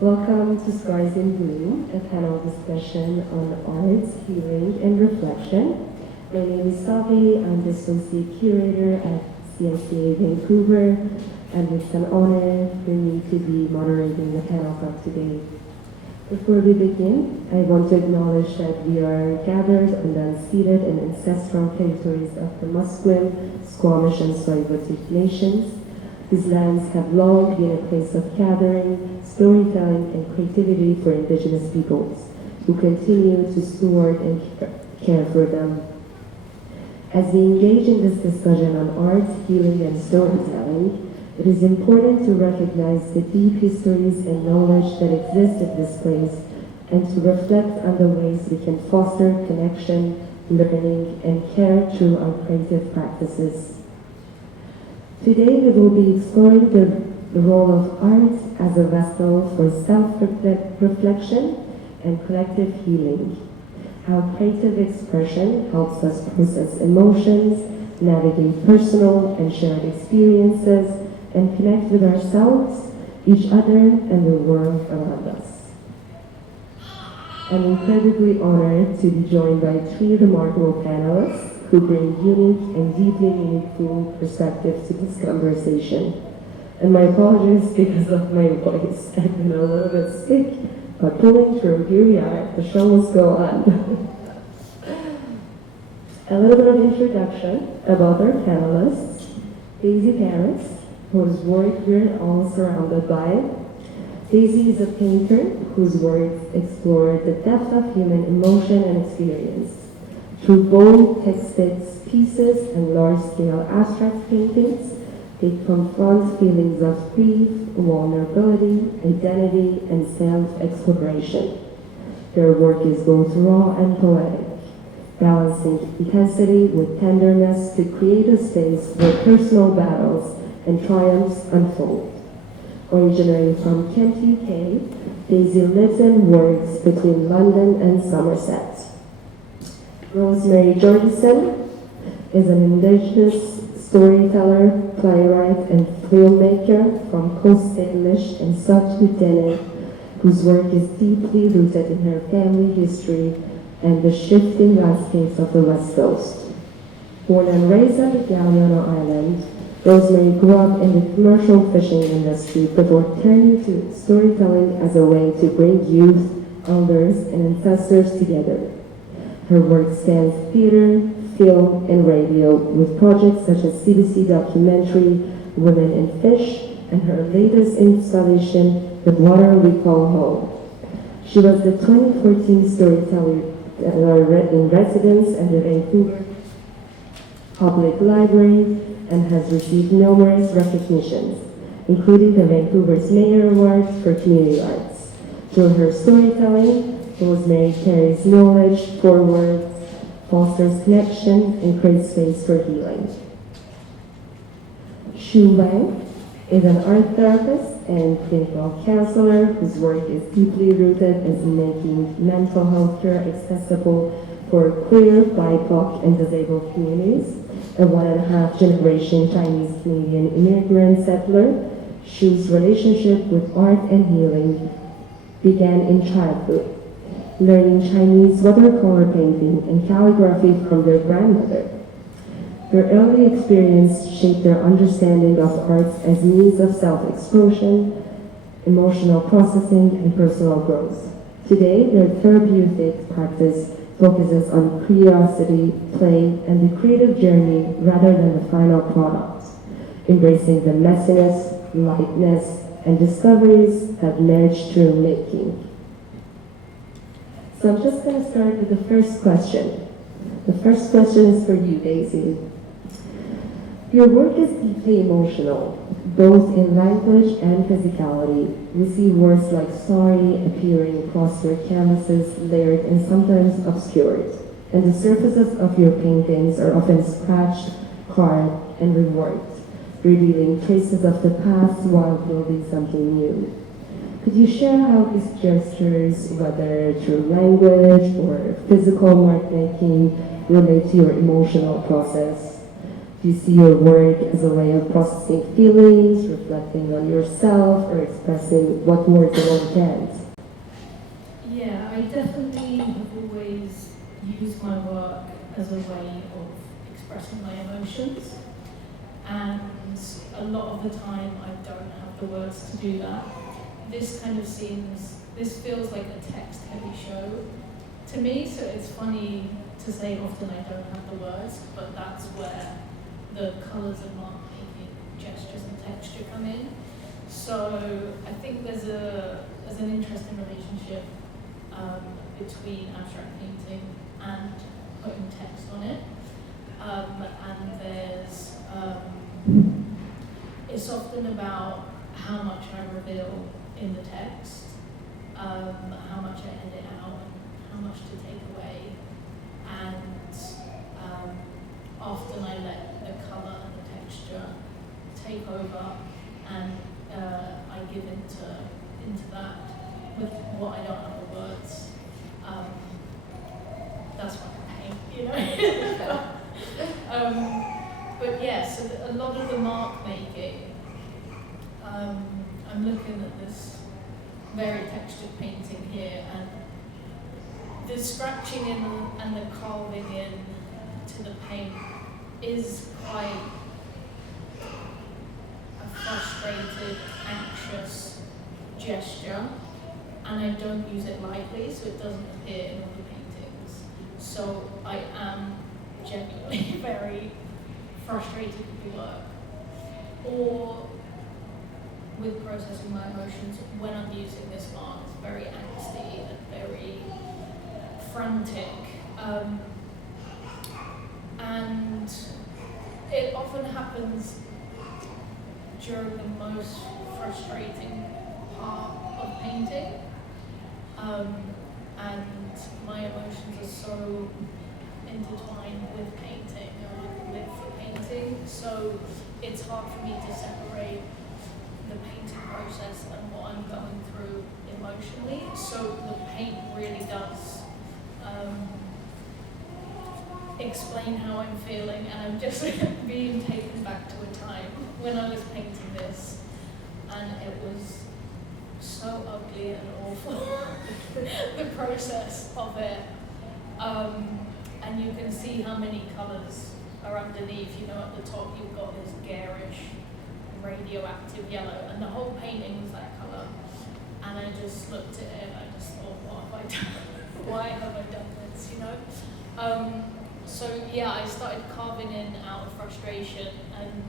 Welcome to Scars in Bloom, a panel discussion on arts, healing, and reflection. My name is Saghi. I'm the Associate Curator at CICA Vancouver, and it's an honor for me to be moderating the panel for today. Before we begin, I want to acknowledge that we are gathered on the unceded and ancestral territories of the Musqueam, Squamish, and Tsleil-Waututh nations. These lands have long been a place of gathering, storytelling, and creativity for Indigenous peoples, who continue to steward and care for them. As we engage in this discussion on art, healing, and storytelling, it is important to recognize the deep histories and knowledge that exist in this place, and to reflect on the ways we can foster connection, learning, and care through our creative practices. Today we will be exploring the role of art as a vessel for self-reflection and collective healing, how creative expression helps us process emotions, navigate personal and shared experiences, and connect with ourselves, each other, and the world around us. I'm incredibly honored to be joined by three remarkable panelists who bring unique and deeply meaningful perspectives to this conversation. And my apologies because of my voice. I've been a little bit sick, but pulling through, here we are, the show must go on. A little bit of introduction about our panelists. Daisy Parris, whose work we're all surrounded by. Daisy is a painter whose works explore the depth of human emotion and experience. Through bold text pieces and large-scale abstract paintings, they confront feelings of grief, vulnerability, identity, and self-exploration. Their work is both raw and poetic, balancing intensity with tenderness to create a space where personal battles and triumphs unfold. Originally from Kent, UK, Daisy lives and works between London and Somerset. Rosemary Georgeson is an Indigenous storyteller, playwright, and filmmaker from Coast Salish and South Lieutenant, whose work is deeply rooted in her family history and the shifting landscapes of the West Coast. Born and raised on the Galiano Island, Rosemary grew up in the commercial fishing industry before turning to storytelling as a way to bring youth, elders, and ancestors together. Her work spans theater, film, and radio, with projects such as CBC documentary Women in Fish and her latest installation, The Water We Call Home. She was the 2014 Storyteller in Residence at the Vancouver Public Library and has received numerous recognitions, including the Vancouver's Mayor Award for Community Arts. Through her storytelling, Rosemary carries knowledge forward, fosters connection, and creates space for healing. Wang is an art therapist and clinical counselor whose work is deeply rooted in making mental health care accessible for queer, BIPOC, and disabled communities. A 1.5 generation Chinese-Canadian immigrant settler, Shu's relationship with art and healing began in childhood, learning Chinese watercolor painting and calligraphy from their grandmother. Their early experience shaped their understanding of arts as means of self-expression, emotional processing, and personal growth. Today, their therapeutic practice focuses on curiosity, play, and the creative journey rather than the final product, embracing the messiness, lightness, and discoveries that emerge through making. So I'm just going to start with the first question. The first question is for you, Daisy. Your work is deeply emotional, both in language and physicality. We see words like sorry appearing across your canvases, layered and sometimes obscured. And the surfaces of your paintings are often scratched, carved, and reworked, revealing traces of the past while building something new. Could you share how these gestures, whether through language or physical mark making, relate to your emotional process? Do you see your work as a way of processing feelings, reflecting on yourself, or expressing what words alone can't? Yeah, I definitely have always used my work as a way of expressing my emotions, and a lot of the time I don't have the words to do that. This feels like a text-heavy show to me, so it's funny to say often I don't have the words, but that's where the colours and mark-making, gestures and texture come in. So I think there's an interesting relationship between abstract painting and putting text on it. And there's, it's often about how much I reveal in the text, how much I edit out, and how much to take away. And often I let the colour and the texture take over, and I give into that with what I don't have the words. That's what I paint, you know. But yeah, so a lot of the mark making, I'm looking at this very textured painting here, and the scratching in and the carving in to the paint is quite a frustrated, anxious gesture, and I don't use it lightly, so it doesn't appear in all the paintings. So I am genuinely very frustrated with the work, or with processing my emotions when I'm using this art. It's very angsty and very frantic, and it often happens during the most frustrating part of painting, and my emotions are so intertwined with painting. I live for painting, so it's hard for me to separate the painting process and what I'm going through emotionally. So the paint really does explain how I'm feeling, and I'm just being taken back to a time when I was painting this, and it was so ugly and awful, the process of it. And you can see how many colours are underneath. You know, at the top you've got this garish, radioactive yellow, and the whole painting was that colour. And I just looked at it and I just thought, what have I done? Why have I done this, you know? So yeah, I started carving in out of frustration, and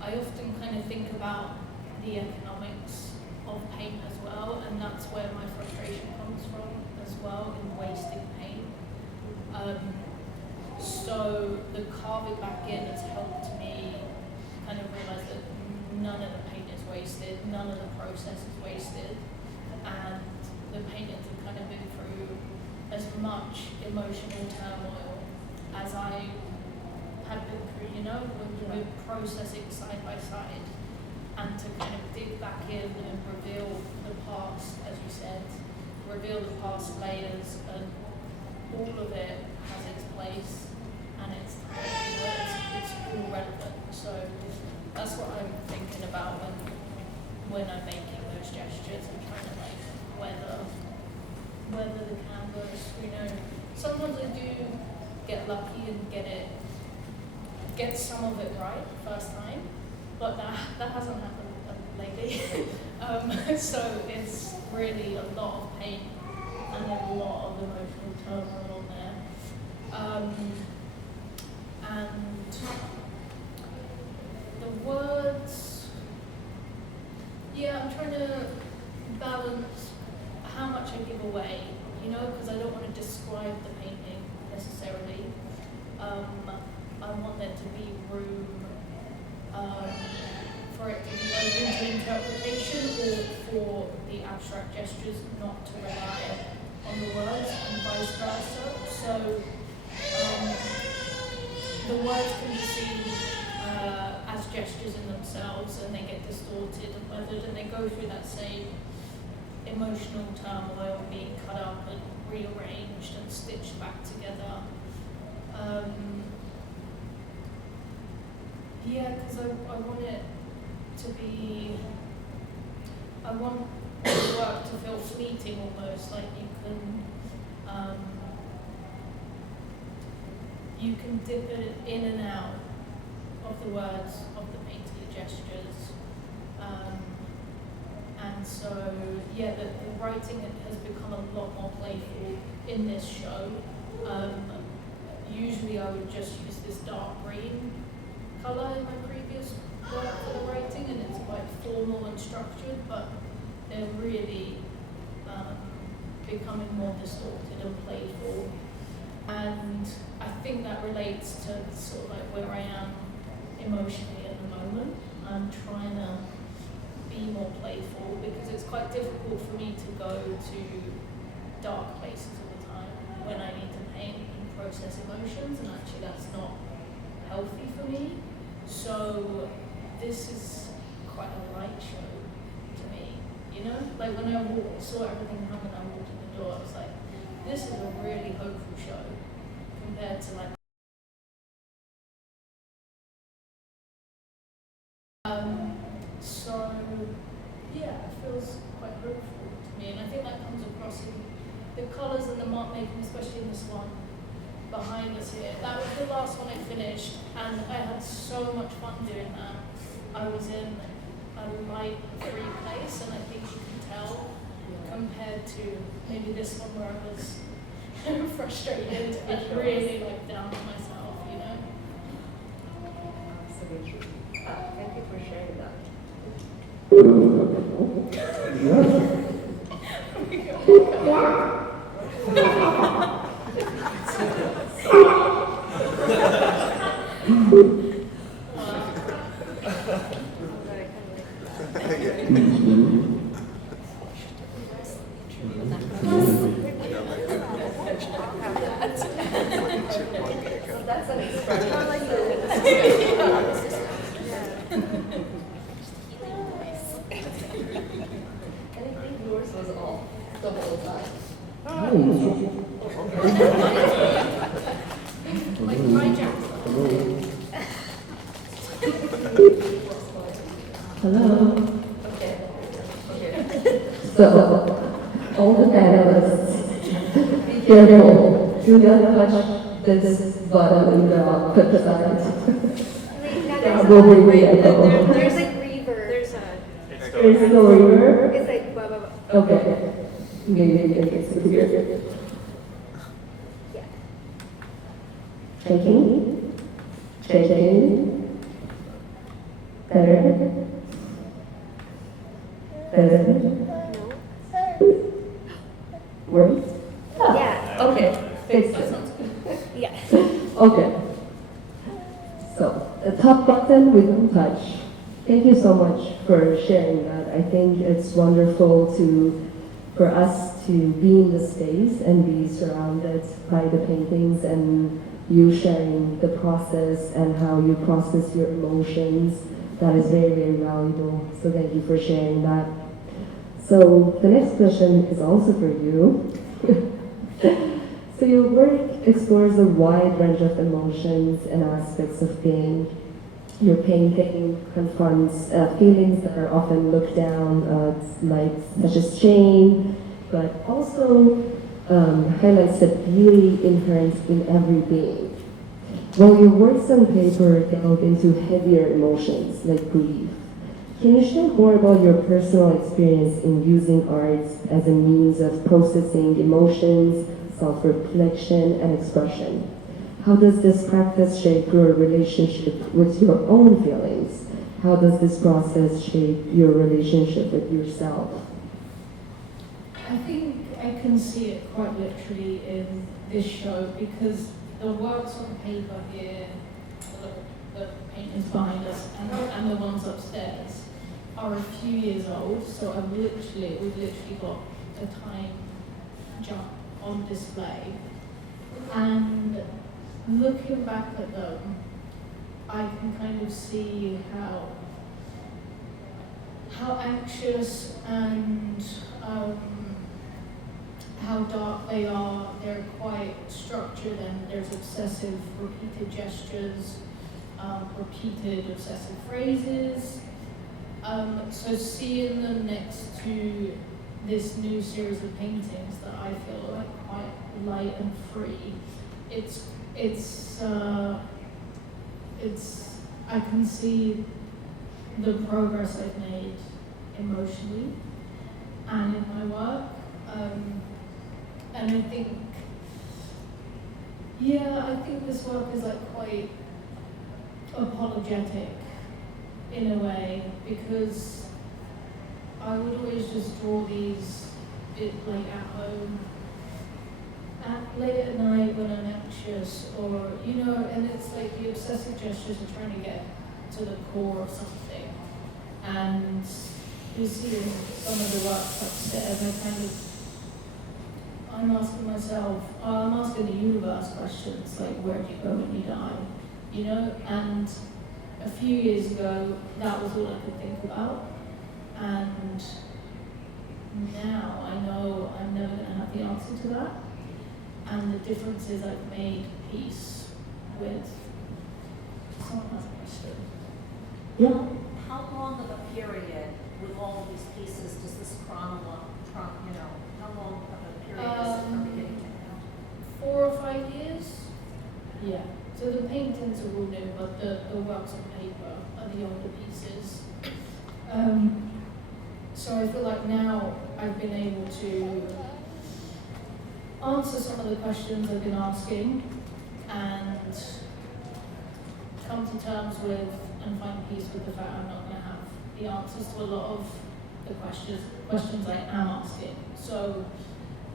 I often kind of think about the economics of paint as well, and that's where my frustration comes from as well, in wasting paint. So the carving back in has helped me kind of realise that none of the paint is wasted, none of the process is wasted, and the paintings have kind of been through as much emotional turmoil as I have been through, you know, with processing side by side, and to kind of dig back in and reveal the past, as you said, reveal the past layers, and all of it has its place, and it's all relevant. So that's what I'm thinking about when I'm making those gestures and trying to like weather the canvas. You know, sometimes I do get lucky and get some of it right first time, but that hasn't happened lately. So it's really a lot of pain and a lot of emotional turmoil on there. And the words, yeah, I'm trying to balance how much I give away, you know, because I don't want to describe the painting necessarily. I want there to be room for it to be open to interpretation, or for the abstract gestures not to rely on the words, and vice versa. So the words can be seen as gestures in themselves, and they get distorted and weathered, and they go through that same emotional turmoil, being cut up and rearranged and stitched back together. Yeah, because I want it to be, I want the work to feel fleeting almost, like you can dip it in and out of the words, of the painterly gestures. And so, yeah, the writing has become a lot more playful in this show. Usually I would just use this dark green colour in my previous work for the writing, and it's quite formal and structured, but they're really becoming more distorted and playful. And I think that relates to sort of like where I am emotionally at the moment. I'm trying to be more playful because it's quite difficult for me to go to dark places all the time when I need to paint and process emotions, and actually that's not healthy for me. So this is quite a light show to me, you know? Like when I saw everything happen, I walked in the door, I was like, this is a really hopeful show compared to like so yeah, it feels quite hopeful to me, and I think that comes across in the colours and the mark making, especially in this one behind us here. That was the last one I finished, and I had so much fun doing that. I was in a light, free place, and I think you can tell compared to maybe this one where I was frustrated and really like down on myself, you know? Absolutely. Thank you for sharing that. That's an expression. I like And I think yours was all the whole time. Like my job. Hello. Okay. So, all the panelists, be careful. Do not touch this button in the flip side. Probably There's like reverb. There's no reverb. It's like blah blah blah. Okay. Maybe it's here. Yeah. Checking. Checking. Better. Better. Works? Yeah. Okay. Fix it. Yeah. Okay. So, the top button we don't touch. Thank you so much for sharing that. I think it's wonderful for us to be in the space and be surrounded by the paintings and you sharing the process and how you process your emotions. That is very, very valuable. So thank you for sharing that. So the next question is also for you. So your work explores a wide range of emotions and aspects of being. Your painting confronts feelings that are often looked down, such as shame, but also highlights the beauty inherent in every being. While your works on paper delve into heavier emotions like grief, can you share more about your personal experience in using art as a means of processing emotions, self-reflection, and expression? How does this practice shape your relationship with your own feelings? How does this process shape your relationship with yourself? I think I can see it quite literally in this show because the works on paper here, the paintings behind us, and the ones upstairs are a few years old. So we've literally got a time jump on display, and looking back at them, I can kind of see how anxious and how dark they are. They're quite structured and there's obsessive repeated gestures. repeated obsessive phrases. So seeing them next to this new series of paintings that I feel like quite light and free, I can see the progress I've made emotionally and in my work. And I think, I think this work is like quite apologetic in a way, because I would always just draw these like at home, late at night when I'm anxious, or and it's like the obsessive gestures are trying to get to the core of something. And you see in some of the work upstairs, I'm asking myself, I'm asking the universe questions like, where do you go when you die? And a few years ago, that was all I could think about. And now I know I'm never going to have the answer to that. And the difference is I've made peace with someone has a question. Yeah. How long of a period with all of these pieces does this how long of a period is it from beginning to end? 4 or 5 years. Yeah. So the paintings are all new, but the works on paper are the older pieces. So I feel like now I've been able to answer some of the questions I've been asking and come to terms with and find peace with the fact I'm not going to have the answers to a lot of the questions I am asking. So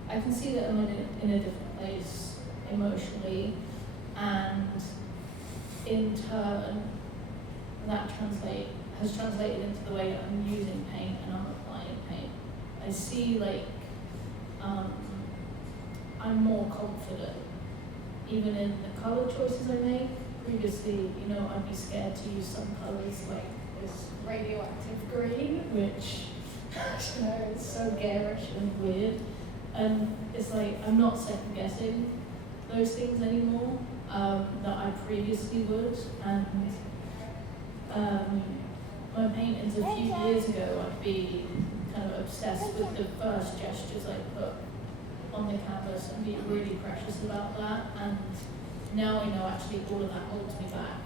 I can see that I'm in a different place emotionally, and in turn that has translated into the way that I'm using paint and I'm applying paint. I see I'm more confident even in the color choices I make. Previously, I'd be scared to use some colors like this radioactive green, which is so garish and weird. And it's like I'm not second guessing those things anymore that I previously would. And my paintings a few years ago, I'd be kind of obsessed with the first gestures I put on the canvas and be really precious about that. And now I know actually all of that holds me back,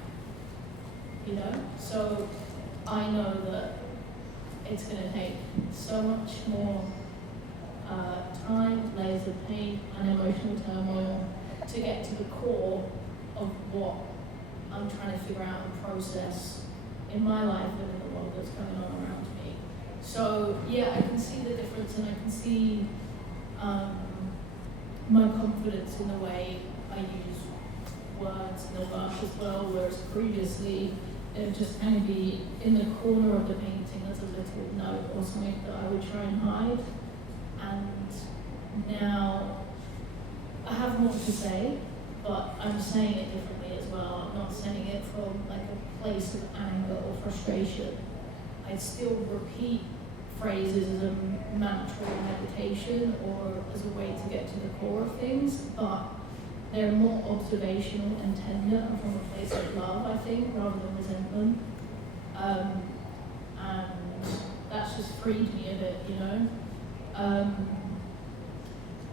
So I know that it's going to take so much more time, layers of paint, and emotional turmoil to get to the core of what I'm trying to figure out and process in my life and in the world that's going on around me. So I can see the difference, and I can see my confidence in the way I use words in the work as well, whereas previously it would just kind of be in the corner of the painting as a little note or something that I would try and hide. And now I have more to say, but I'm saying it differently as well. I'm not saying it from like a place of anger or frustration. I still repeat phrases as a mantra or meditation or as a way to get to the core of things, but they're more observational and tender and from a place of love, I think, rather than resentment. And that's just freed me a bit,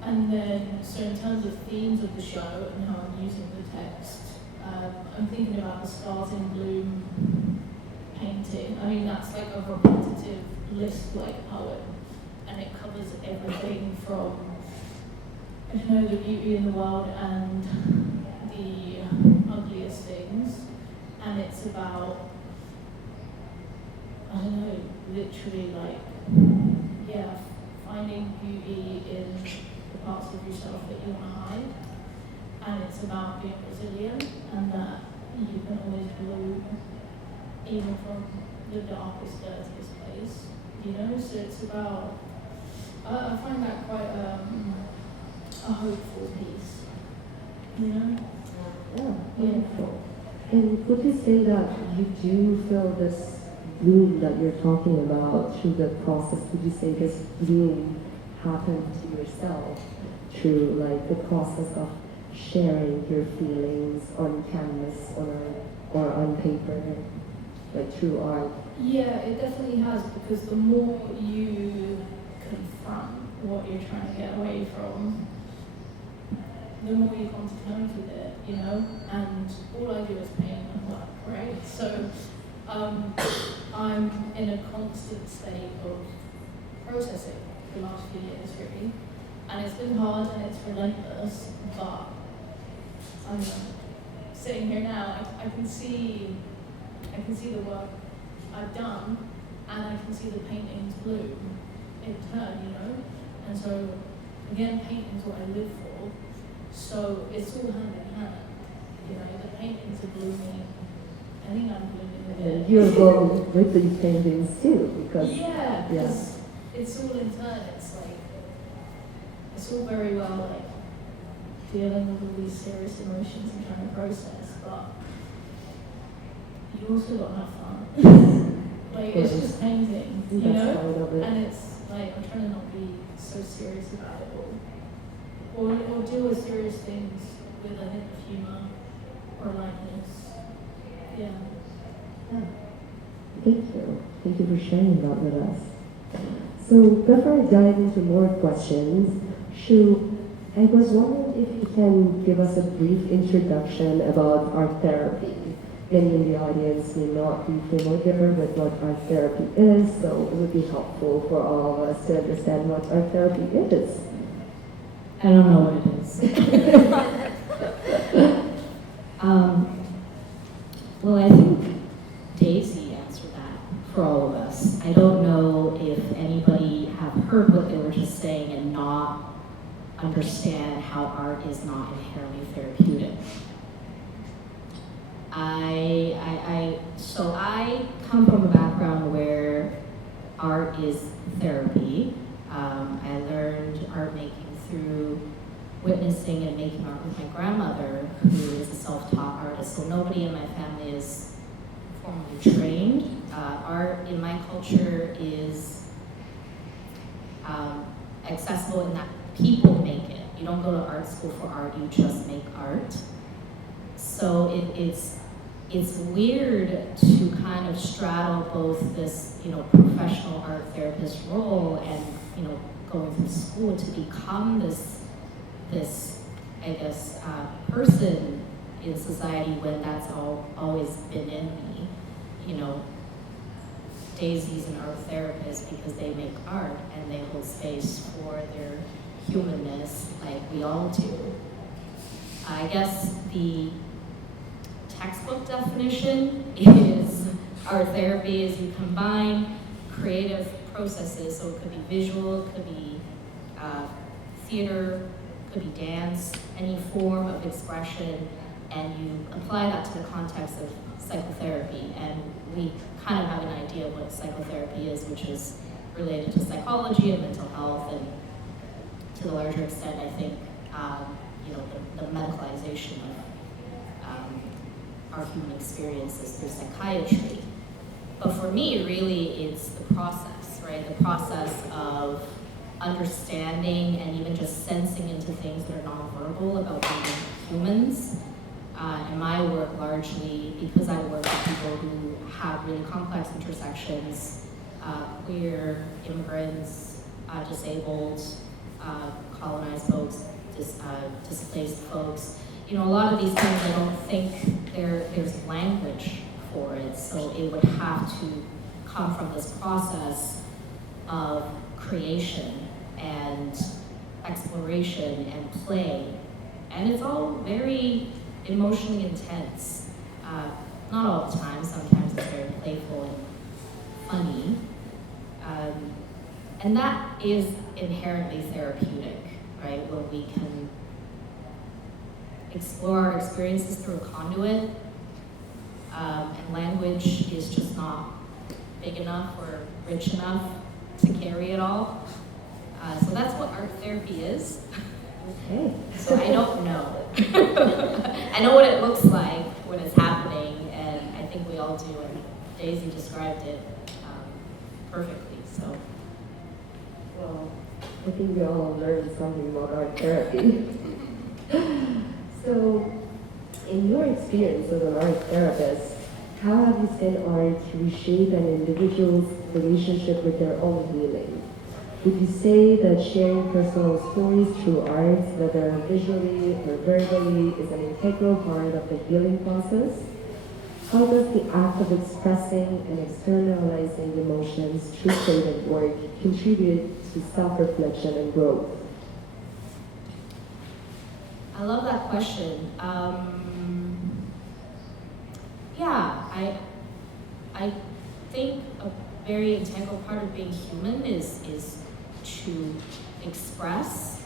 And then, so in terms of themes of the show and how I'm using the text, I'm thinking about the Stars in Bloom painting. I mean, that's like a repetitive list-like poem, and it covers everything from the beauty in the world and the ugliest things, and it's about, literally finding beauty in the parts of yourself that you want to hide, and it's about being resilient and that you can always bloom even from the darkest, dirtiest place, so it's about, I find that quite a hopeful piece, Yeah, wonderful. And would you say that you do feel this bloom that you're talking about through the process? Would you say this bloom happened to yourself through like the process of sharing your feelings on canvas on a or on paper, like through art? Yeah, it definitely has, because the more you confront what you're trying to get away from, the more you come to terms with it, you know? And all I do is paint and work, right? So I'm in a constant state of processing the last few years, really. And it's been hard and it's relentless, but I'm sitting here now, I can see the work I've done, and I can see the paintings bloom in turn, you know? And so, again, painting's what I live for, so it's all hand in hand, you know? The paintings are blooming, I think I'm blooming with it. And you're going with these paintings too, because Yeah, because it's all in turn, it's like, it's all very well, like, dealing with all these serious emotions and trying to process, but you also got to have fun. Like, it's just painting, you That's know? part of it. And it's like, I'm trying to not be so serious about it all. Or deal with serious things with a hint of humour or lightness. Yeah. Thank you. Thank you for sharing that with us. So before I dive into more questions, Shu, I was wondering if you can give us a brief introduction about art therapy. Many in the audience may not be familiar with what art therapy is, so it would be helpful for all of us to understand what art therapy is. I don't know what it is. Well, I think Daisy answered that for all of us. I don't know if anybody have heard what they were just saying and not understand how art is not inherently therapeutic. So I come from a background where art is therapy. I learned art making through witnessing and making art with my grandmother, who is a self-taught artist. So nobody in my family is formally trained. Art in my culture is accessible in that people make it. You don't go to art school for art, you just make art. So it's weird to kind of straddle both this, professional art therapist role and, going through school to become this I guess, person in society when that's always been in me. Daisy's an art therapist because they make art and they hold space for their humanness like we all do. I guess the textbook definition is art therapy is you combine creative processes, so it could be visual, it could be theater, it could be dance, any form of expression, and you apply that to the context of psychotherapy. And we kind of have an idea of what psychotherapy is, which is related to psychology and mental health, and to the larger extent, I think, the medicalization of our human experiences through psychiatry. But for me, really, it's the process, right? The process of understanding and even just sensing into things that are nonverbal about being humans. In my work, largely, because I work with people who have really complex intersections, queer, immigrants, disabled, colonized folks, displaced folks. A lot of these things, I don't think there's language for it, so it would have to come from this process of creation and exploration and play. And it's all very emotionally intense. Not all the time, sometimes it's very playful and funny. And that is inherently therapeutic, right? When we can explore our experiences through a conduit, and language is just not big enough or rich enough to carry it all. So that's what art therapy is. Okay. So I don't know. I know what it looks like when it's happening, and I think we all do, and Daisy described it perfectly, so. Well, I think we all learned something about art therapy. So, in your experience as an art therapist, how have you seen art reshape an individual's relationship with their own healing? Would you say that sharing personal stories through art, whether visually or verbally, is an integral part of the healing process? How does the act of expressing and externalizing emotions through creative work contribute to self-reflection and growth? I love that question. Yeah, I think a very integral part of being human is to express.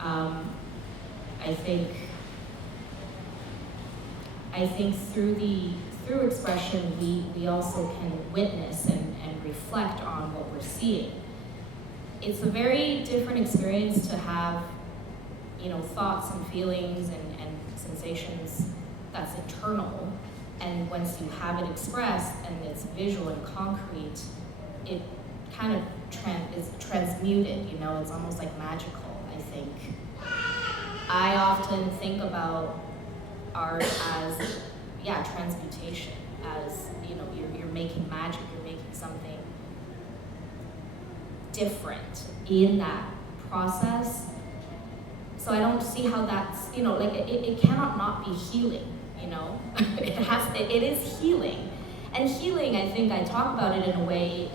I think through expression we also can witness and reflect on what we're seeing. It's a very different experience to have, thoughts and feelings and sensations that's internal, and once you have it expressed and it's visual and concrete, it kind of is transmuted, it's almost like magical, I think. I often think about art as, transmutation, as, you're making magic, you're making something different in that process. So I don't see how that's, it cannot not be healing, it is healing. And healing, I think I talk about it in a way,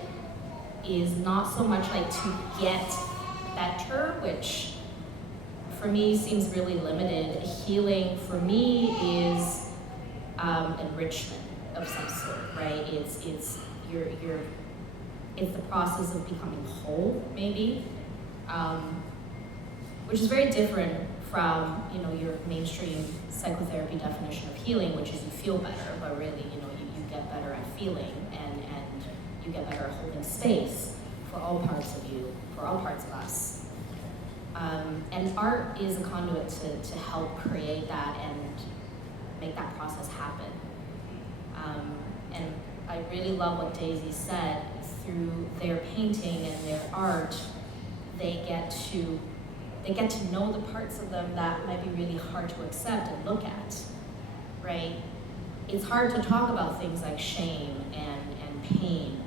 is not so much like to get better, which for me seems really limited. Healing for me is enrichment of some sort, right? It's the process of becoming whole, maybe, which is very different from your mainstream psychotherapy definition of healing, which is you feel better, but really you get better at feeling and you get better at holding space for all parts of you, for all parts of us. And art is a conduit to help create that and make that process happen. And I really love what Daisy said. Through their painting and their art, they get to know the parts of them that might be really hard to accept and look at, right? It's hard to talk about things like shame and pain,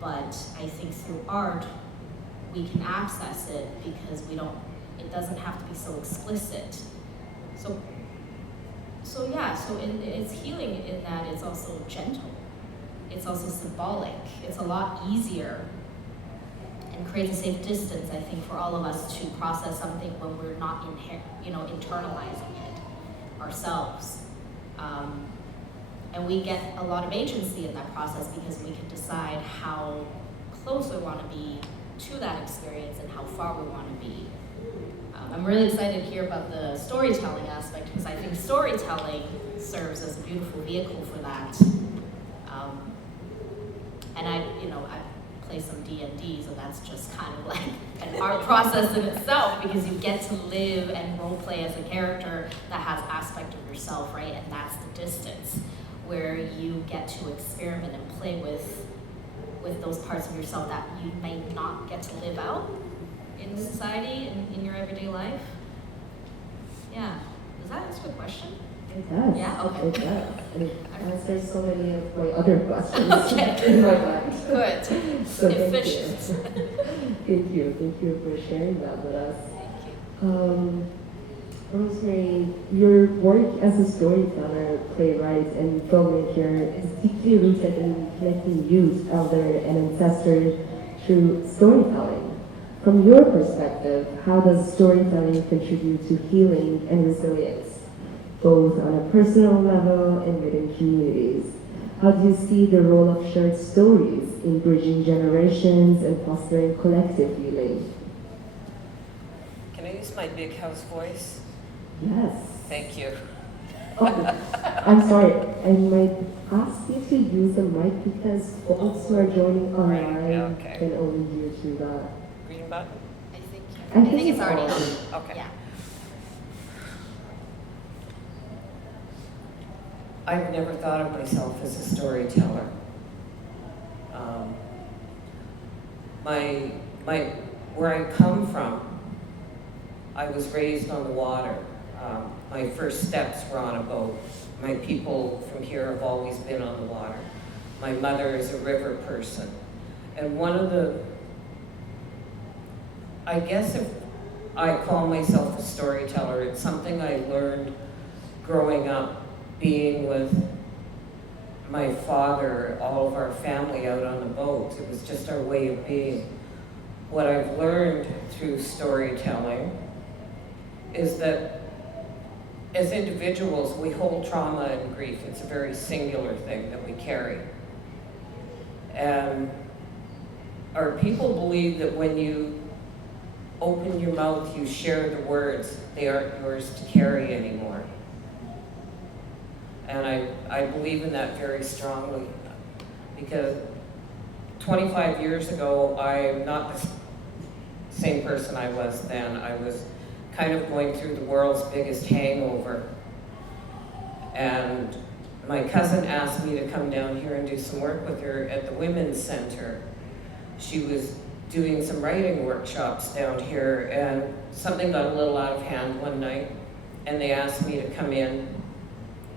but I think through art, we can access it because it doesn't have to be so explicit. So it's healing in that it's also gentle. It's also symbolic. It's a lot easier and creates a safe distance, I think, for all of us to process something when we're not internalizing it ourselves. And we get a lot of agency in that process because we can decide how close we want to be to that experience and how far we want to be. I'm really excited to hear about the storytelling aspect because I think storytelling serves as a beautiful vehicle for that. And I play some D&D, so that's just kind of like an art process in itself because you get to live and role play as a character that has aspect of yourself, right? And that's the distance where you get to experiment and play with those parts of yourself that you may not get to live out in society and in your everyday life. Yeah. Does that answer the question? It does. Yeah, okay. It does. And it answers so many of my other questions Okay. in my mind. Good. So Efficient. Thank you for sharing that with us. Thank you. Rosemary, your work as a storyteller, playwright, and filmmaker is deeply rooted in connecting youth, elder, and ancestors through storytelling. From your perspective, how does storytelling contribute to healing and resilience, both on a personal level and within communities? How do you see the role of shared stories in bridging generations and fostering collective healing? Can I use my big house voice? Yes. Thank you. Oh, I'm sorry. I might ask you to use the mic because folks who are joining online okay. can only hear through that. Green button? I think it's already on. Okay. Yeah. I've never thought of myself as a storyteller. Where I come from, I was raised on the water. My first steps were on a boat. My people from here have always been on the water. My mother is a river person. And one of the, I guess if I call myself a storyteller, it's something I learned growing up, being with my father, all of our family out on the boats. It was just our way of being. What I've learned through storytelling is that as individuals, we hold trauma and grief. It's a very singular thing that we carry. And our people believe that when you open your mouth, you share the words, they aren't yours to carry anymore. And I believe in that very strongly, because 25 years ago, I'm not the same person I was then. I was kind of going through the world's biggest hangover. And my cousin asked me to come down here and do some work with her at the Women's Center. She was doing some writing workshops down here, and something got a little out of hand one night, and they asked me to come in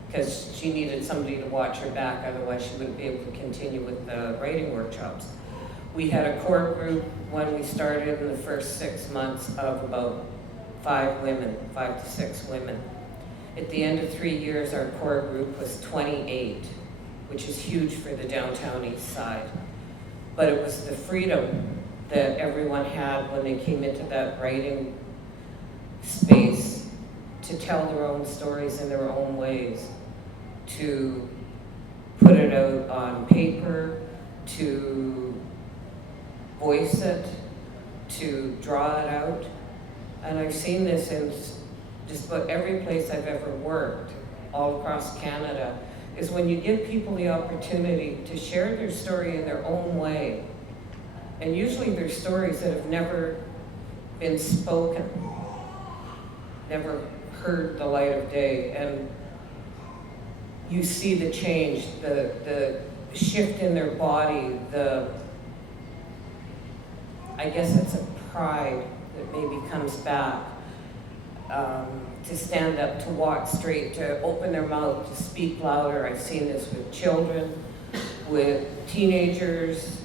because she needed somebody to watch her back, otherwise she wouldn't be able to continue with the writing workshops. We had a core group when we started in the first 6 months of about 5 to 6 women. At the end of 3 years, our core group was 28, which is huge for the downtown east side. But it was the freedom that everyone had when they came into that writing space to tell their own stories in their own ways, to put it out on paper, to voice it, to draw it out. And I've seen this in just about every place I've ever worked, all across Canada, is when you give people the opportunity to share their story in their own way. And usually they're stories that have never been spoken, never heard the light of day. And you see the change, the shift in their body, I guess it's a pride that maybe comes back, to stand up, to walk straight, to open their mouth, to speak louder. I've seen this with children, with teenagers,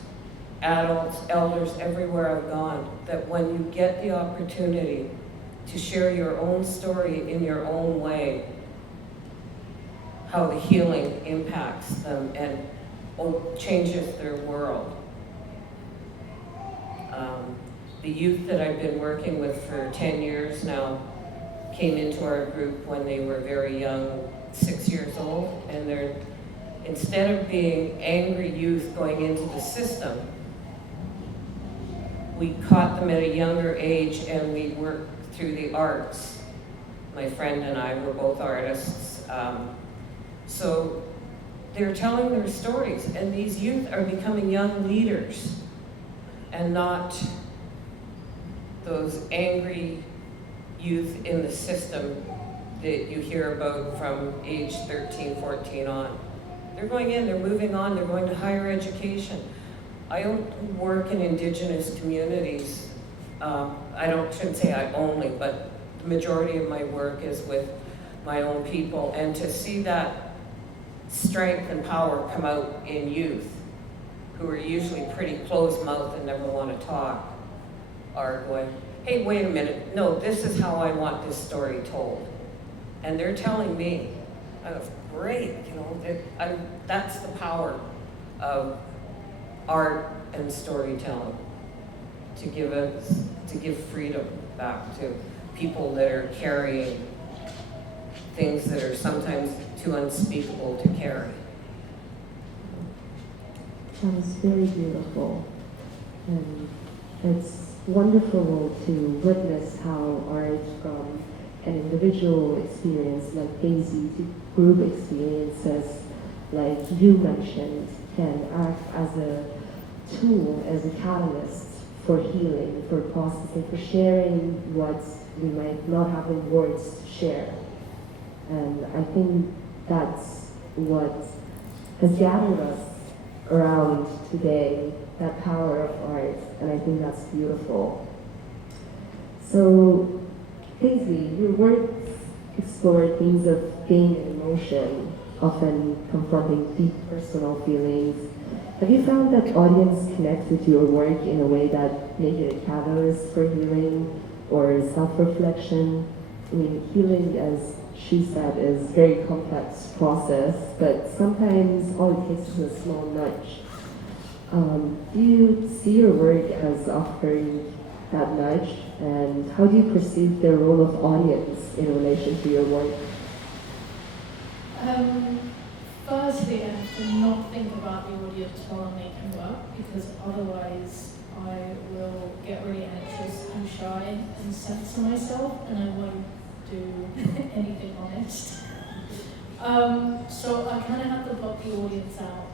adults, elders, everywhere I've gone, that when you get the opportunity to share your own story in your own way, how the healing impacts them and changes their world. The youth that I've been working with for 10 years now came into our group when they were very young, 6 years old, and they're, instead of being angry youth going into the system, we caught them at a younger age and we worked through the arts. My friend and I were both artists. So they're telling their stories, and these youth are becoming young leaders and not those angry youth in the system that you hear about from age 13, 14 on. They're going in, they're moving on, they're going to higher education. I don't work in Indigenous communities. Shouldn't say I only, but the majority of my work is with my own people, and to see that strength and power come out in youth, who are usually pretty closed-mouthed and never want to talk, are going, hey, wait a minute, no, this is how I want this story told. And they're telling me, oh, great, that's the power of art and storytelling, to give freedom back to people that are carrying things that are sometimes too unspeakable to carry. Sounds very beautiful. And it's wonderful to witness how art from an individual experience like Daisy to group experiences like you mentioned can act as a tool, as a catalyst for healing, for processing, for sharing what we might not have the words to share. And I think that's what has gathered us around today, that power of art, and I think that's beautiful. So, Daisy, your works explore themes of pain and emotion, often confronting deep personal feelings. Have you found that audience connects with your work in a way that makes it a catalyst for healing or self-reflection? I mean, healing, as she said, is a very complex process, but sometimes all it takes is a small nudge. Do you see your work as offering that nudge, and how do you perceive the role of audience in relation to your work? Firstly, I have to not think about the audience while I'm making work, because otherwise I will get really anxious and shy and censor myself, and I won't do anything honest. So I kind of have to block the audience out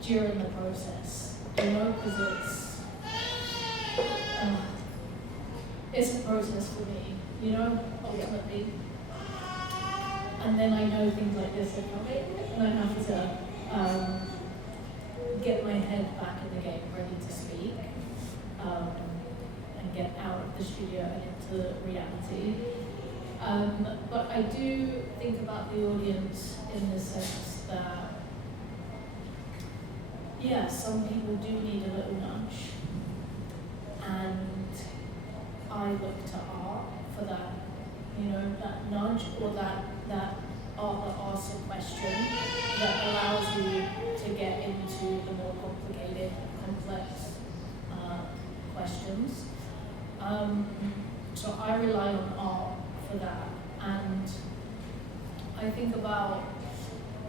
during the process, because it's a process for me, ultimately. And then I know things like this are coming, and I have to get my head back in the game, ready to speak, and get out of the studio and into reality. But I do think about the audience in the sense that, yeah, some people do need a little nudge, and I look to art for that, that nudge, or that art that asks a question that allows you to get into the more complicated, complex questions. So I rely on art for that, and I think about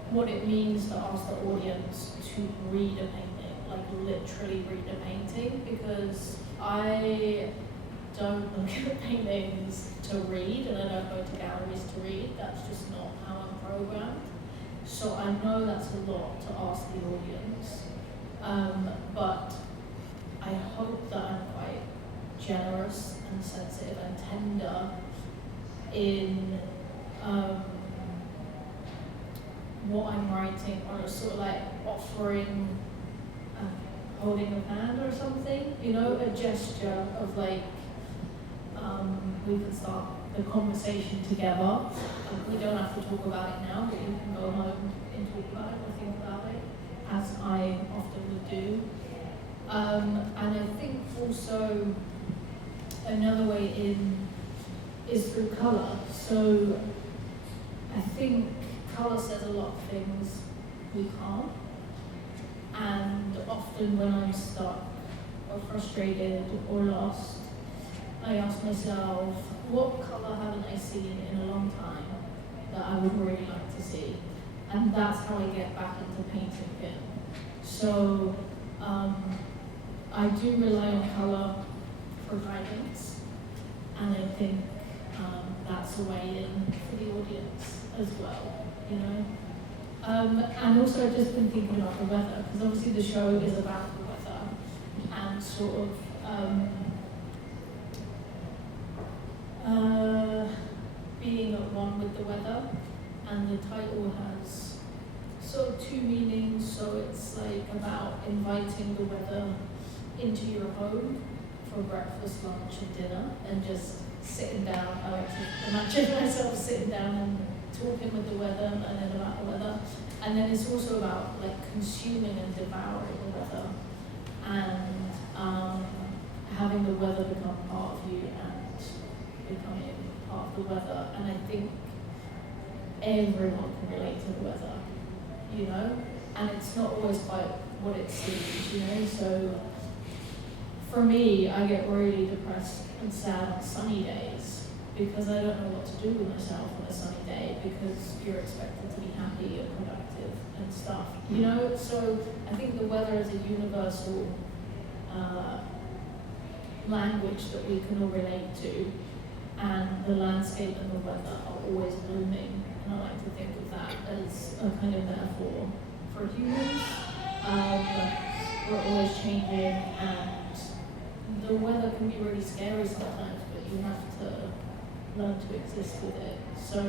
what it means to ask the audience to read a painting, like literally read a painting, because I don't look at paintings to read, and I don't go to galleries to read. That's just not how I'm programmed. So I know that's a lot to ask the audience, but I hope that I'm quite generous and sensitive and tender in what I'm writing, or sort of like offering, holding a hand or something, a gesture of like, we can start the conversation together. We don't have to talk about it now, but you can go home and talk about it or think about it, as I often would do. And I think also another way in is through colour. So I think colour says a lot of things we can't. And often when I'm stuck or frustrated or lost, I ask myself, what colour haven't I seen in a long time that I would really like to see? And that's how I get back into painting again. So I do rely on colour for guidance, and I think that's a way in for the audience as well, And also I've just been thinking about the weather, because obviously the show is about the weather, and sort of being at one with the weather, and the title has sort of two meanings. So it's like about inviting the weather into your home for breakfast, lunch and dinner, and just sitting down. I like to imagine myself sitting down and talking with the weather and then about the weather. And then it's also about like consuming and devouring the weather, and having the weather become part of you and becoming part of the weather. And I think everyone can relate to the weather, and it's not always quite what it seems, So for me, I get really depressed and sad on sunny days, because I don't know what to do with myself on a sunny day, because you're expected to be happy and productive and stuff, So I think the weather is a universal language that we can all relate to, and the landscape and the weather are always blooming, and I like to think of that as a kind of metaphor for humans. We're always changing, and the weather can be really scary sometimes, but you have to learn to exist with it. So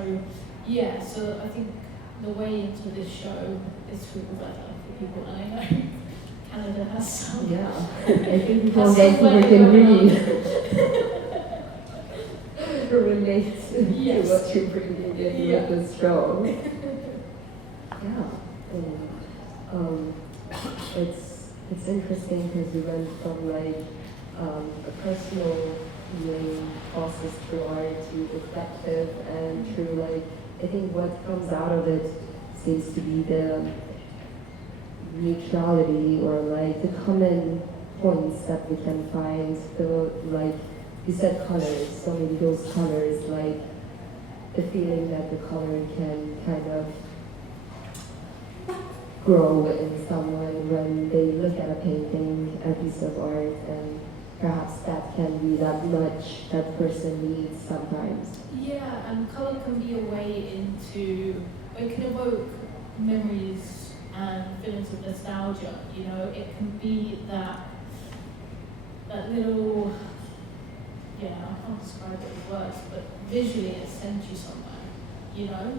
I think the way into this show is through the weather for people, and I know Canada has some. Yeah, I think people in Vancouver can really relate to Yes. what you're bringing in Yeah. with this show. Yeah, and it's interesting because we went from like a personal healing process through art to reflective and through like, I think what comes out of it seems to be the neutrality or like the common points that we can find, the like you said colors, so maybe those colors, like the feeling that the color can kind of grow in someone when they look at a painting, a piece of art, and perhaps that can be that much that person needs sometimes. Yeah, and colour can be a way into, it can evoke memories and feelings of nostalgia, you know, it can be that little, yeah, I can't describe it with words, but visually it sends you somewhere, you know?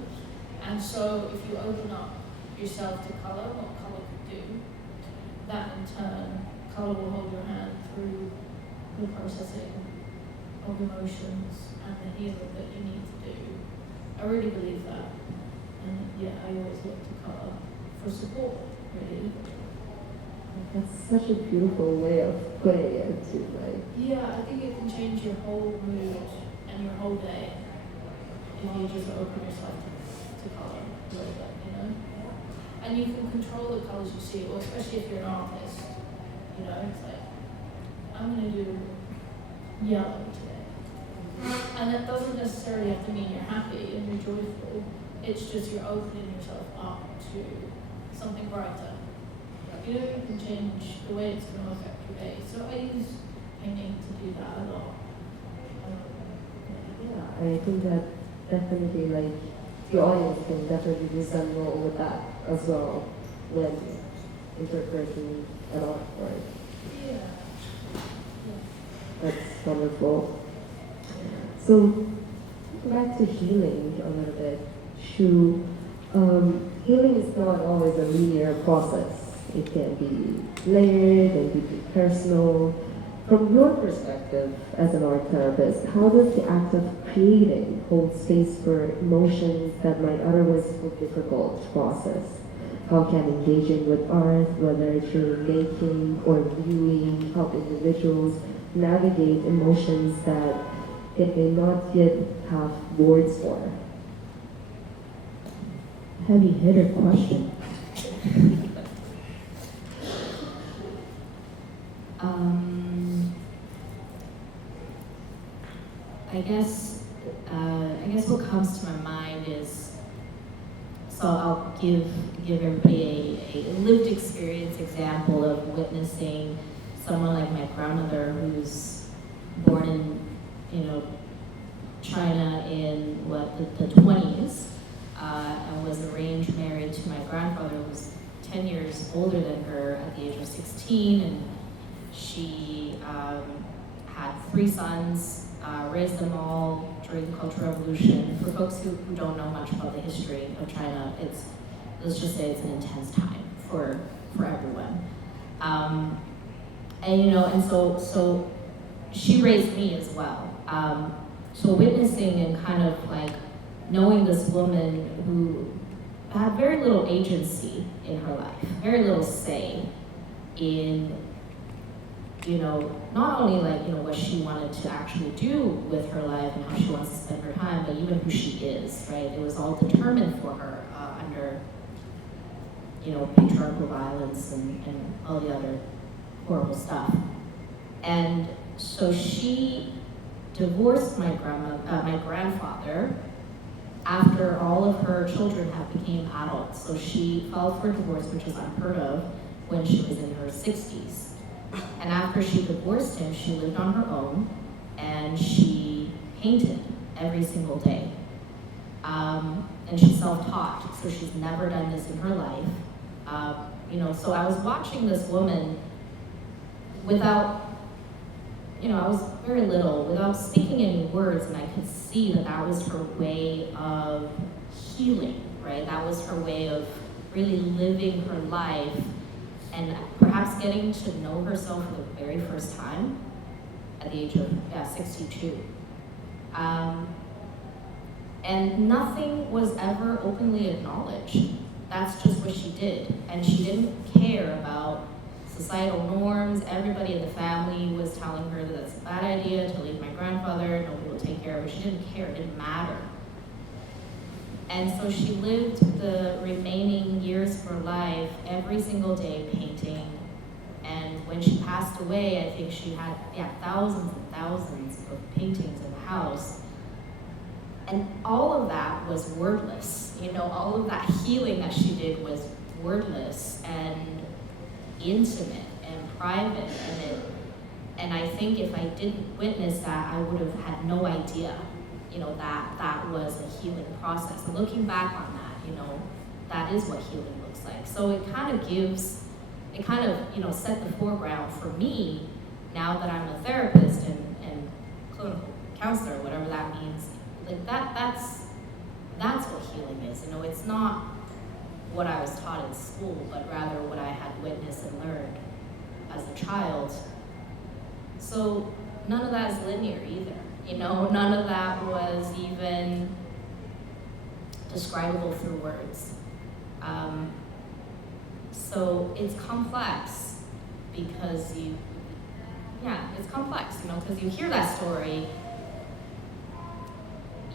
And so if you open up yourself to colour, what colour could do, that in turn, colour will hold your hand through the processing of emotions and the healing that you need to do. I really believe that. And yeah, I always look to colour for support, really. That's such a beautiful way of putting it too, like. Yeah, I think it can change your whole mood and your whole day if you just open yourself to colour a little bit, you know? And you can control the colours you see, well, especially if you're an artist, you know, it's like, I'm going to do yellow today. And that doesn't necessarily have to mean you're happy and you're joyful, it's just you're opening yourself up to something brighter. You know, you can change the way it's going to affect your day. So I use painting to do that a lot. Yeah, I think that definitely, like, the audience can definitely resemble with that as well when interpreting an artwork. Yeah. That's wonderful. So, back to healing a little bit. Shu, healing is not always a linear process. It can be layered, it can be personal. From your perspective as an art therapist, how does the act of creating hold space for emotions that might otherwise feel difficult to process? How can engaging with art, whether through making or viewing, help individuals navigate emotions that it may not yet have words for? Heavy hitter question. I guess what comes to my mind is, so I'll give everybody a lived experience example of witnessing someone like my grandmother who's born in, China in the 20s, and was arranged married to my grandfather who was 10 years older than her at the age of 16, and she had 3 sons, raised them all during the Cultural Revolution. For folks who don't know much about the history of China, let's just say it's an intense time for everyone. And so she raised me as well. So witnessing and kind of like knowing this woman who had very little agency in her life, very little say in, not only what she wanted to actually do with her life and how she wants to spend her time, but even who she is, right? It was all determined for her under, patriarchal violence and all the other horrible stuff. And so she divorced my grandfather after all of her children had became adults. So she filed for divorce, which is unheard of, when she was in her 60s. And after she divorced him, she lived on her own and she painted every single day. And she's self-taught, so she's never done this in her life. So I was watching this woman without, I was very little, without speaking any words, and I could see that was her way of healing, right? That was her way of really living her life and perhaps getting to know herself for the very first time at the age of 62. And nothing was ever openly acknowledged. That's just what she did. And she didn't care about societal norms. Everybody in the family was telling her that that's a bad idea to leave my grandfather, nobody will take care of her. She didn't care, it didn't matter. And so she lived the remaining years of her life every single day painting. And when she passed away, I think she had thousands and thousands of paintings in the house. And all of that was wordless. You know, all of that healing that she did was wordless and intimate and private. And I think if I didn't witness that, I would have had no idea, you know, that was a healing process. And looking back on that, you know, that is what healing looks like. So it kind of, you know, set the foreground for me, now that I'm a therapist and clinical counselor, whatever that means. Like that's what healing is. You know, it's not what I was taught in school, but rather what I had witnessed and learned as a child. So none of that is linear either. You know, none of that was even describable through words. So it's complex because it's complex, you know, because you hear that story,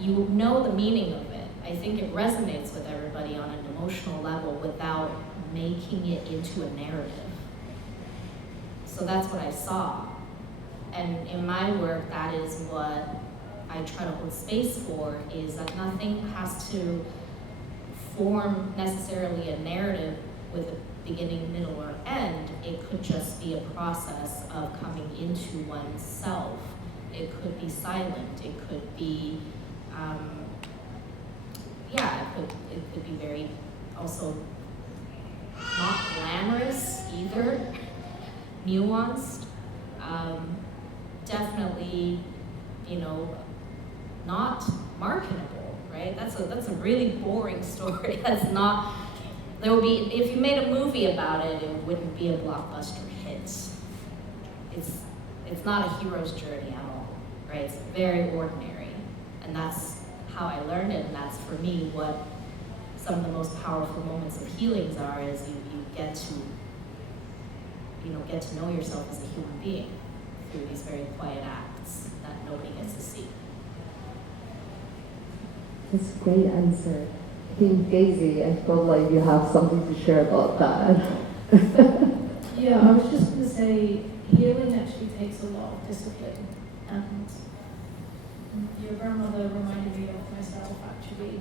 you know the meaning of it. I think it resonates with everybody on an emotional level without making it into a narrative. So that's what I saw. And in my work, that is what I try to hold space for, is that nothing has to form necessarily a narrative with a beginning, middle, or end. It could just be a process of coming into oneself. It could be silent. It could be, it could be very also not glamorous either, nuanced. Definitely, you know, not marketable, right? That's a really boring story. That's not. There would be, if you made a movie about it, it wouldn't be a blockbuster hit. It's not a hero's journey at all, right? It's very ordinary, and that's how I learned it, and that's for me what some of the most powerful moments of healings are. Is you get to know yourself as a human being through these very quiet acts that nobody gets to see. That's a great answer. I think, Daisy, I felt like you have something to share about that. Yeah, I was just going to say, healing actually takes a lot of discipline, and your grandmother reminded me of myself actually,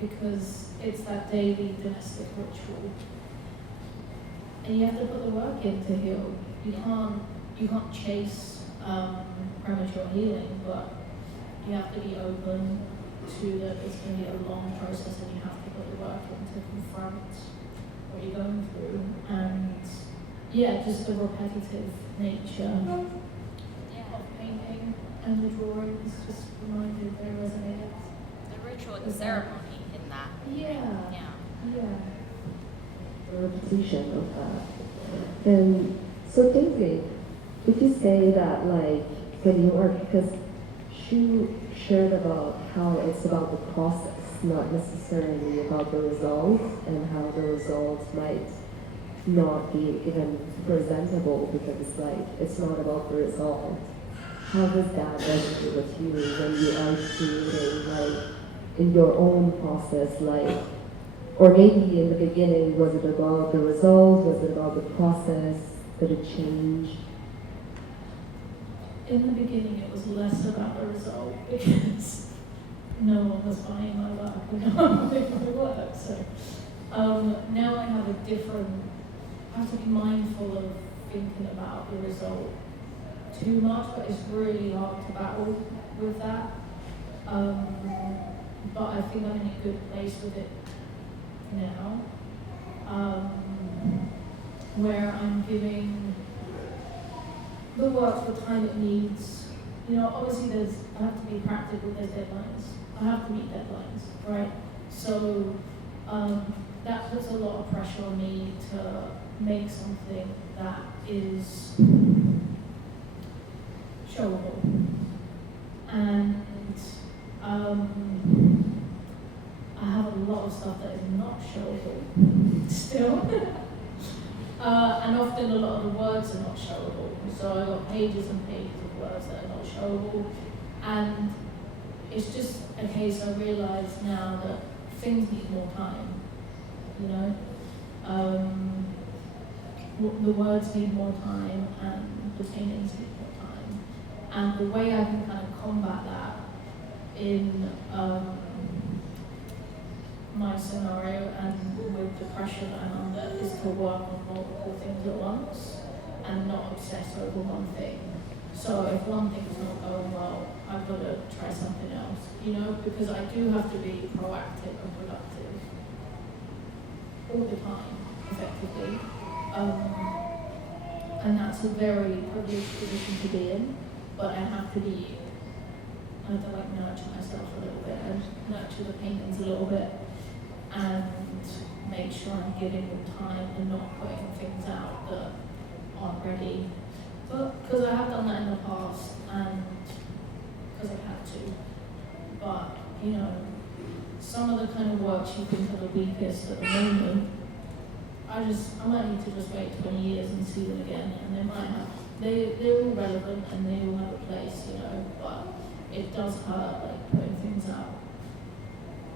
because it's that daily domestic ritual, and you have to put the work in to heal. You can't chase premature healing, but you have to be open to that it's going to be a long process, and you have to put the work in to confront what you're going through. And just the repetitive nature of painting and the drawings just reminded, they resonated. The ritual and ceremony in that. Yeah. The repetition of that. And so, Daisy, would you say that, like, when you work, because she shared about how it's about the process, not necessarily about the results, and how the results might not be even presentable because, like, it's not about the result. How does that resonate with you when you are creating, like, in your own process, like, or maybe in the beginning, was it about the result? Was it about the process? Did it change? In the beginning, it was less about the result because no one was buying my work and no one was buying my work. So now I have I have to be mindful of thinking about the result too much, but it's really hard to battle with that. But I think I'm in a good place with it now, where I'm giving the work the time it needs. You know, obviously I have to be practical, there's deadlines. I have to meet deadlines, right? So that puts a lot of pressure on me to make something that is showable. And And often a lot of the words are not showable. So I've got pages and pages of words that are not showable. And it's just a case I realise now that things need more time, you know? The words need more time and the paintings need more time. And the way I can kind of combat that in my scenario and with the pressure that I'm under is to work on multiple things at once and not obsess over one thing. So if one thing is not going well, I've got to try something else, you know, because I do have to be proactive and productive all the time, effectively. And that's a very privileged position to be in, but I have to like nurture myself a little bit and nurture the paintings a little bit and make sure I'm giving them time and not putting things out that aren't ready. But because I have done that in the past and because I've had to. But, you know, some of the kind of works you think are the weakest at the moment, I might need to just wait 20 years and see them again, and they're all relevant and they all have a place, you know, but it does hurt, like, putting things out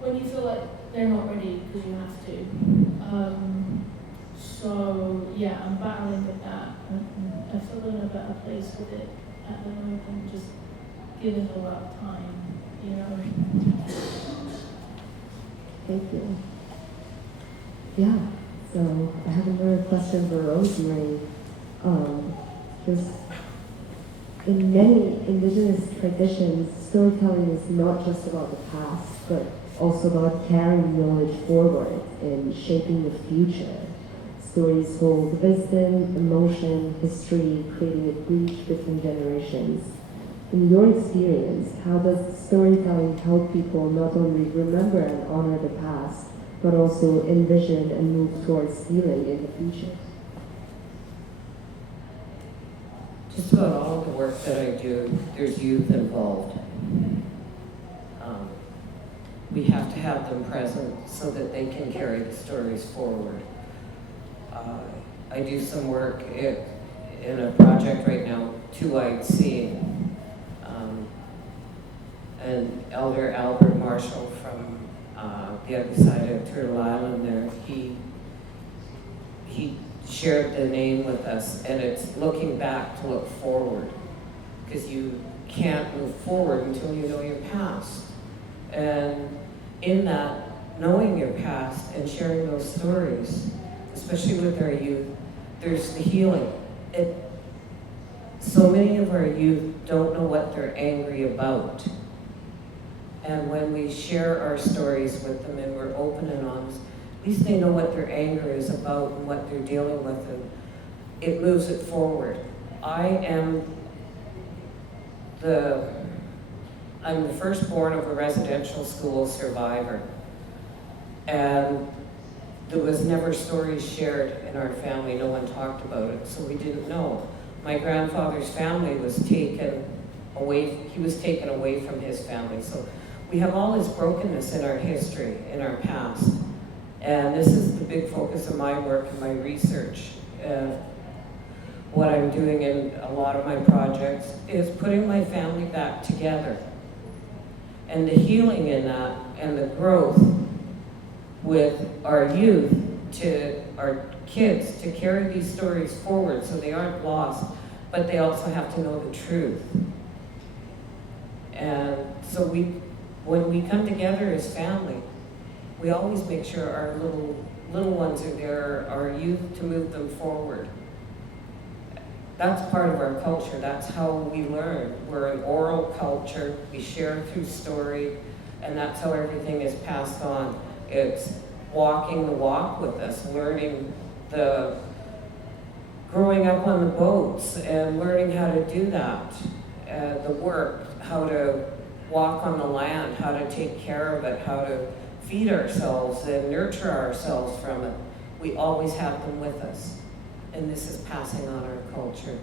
when you feel like they're not ready because you have to. So, yeah, I'm battling with that, and I feel in a better place with it at the moment and just giving the right time, you know. Thank you. Yeah, so I have another question for Rosemary. Just in many Indigenous traditions, storytelling is not just about the past, but also about carrying knowledge forward and shaping the future. Stories hold wisdom, emotion, history, creating a bridge between generations. In your experience, how does storytelling help people not only remember and honor the past, but also envision and move towards healing in the future? Just about all of the work that I do, there's youth involved. We have to have them present so that they can carry the stories forward. I do some work in a project right now, Two-Eyed Seeing. And Elder Albert Marshall from the other side of Turtle Island there, he shared the name with us, and it's looking back to look forward, because you can't move forward until you know your past. And in that, knowing your past and sharing those stories, especially with our youth, there's the healing. So many of our youth don't know what they're angry about. And when we share our stories with them and we're open and honest, at least they know what their anger is about and what they're dealing with, and it moves it forward. I'm the firstborn of a residential school survivor, and there was never stories shared in our family. No one talked about it, so we didn't know. My grandfather's family was taken away. He was taken away from his family, so we have all this brokenness in our history, in our past. And this is the big focus of my work and my research. What I'm doing in a lot of my projects is putting my family back together. And the healing in that and the growth with our youth, to our kids, to carry these stories forward so they aren't lost, but they also have to know the truth. And so when we come together as family, we always make sure our little ones are there, our youth, to move them forward. That's part of our culture. That's how we learn. We're an oral culture. We share through story, and that's how everything is passed on. It's walking the walk with us, learning growing up on the boats and learning how to do that, the work, how to walk on the land, how to take care of it, how to feed ourselves and nurture ourselves from it. We always have them with us. And this is passing on our culture.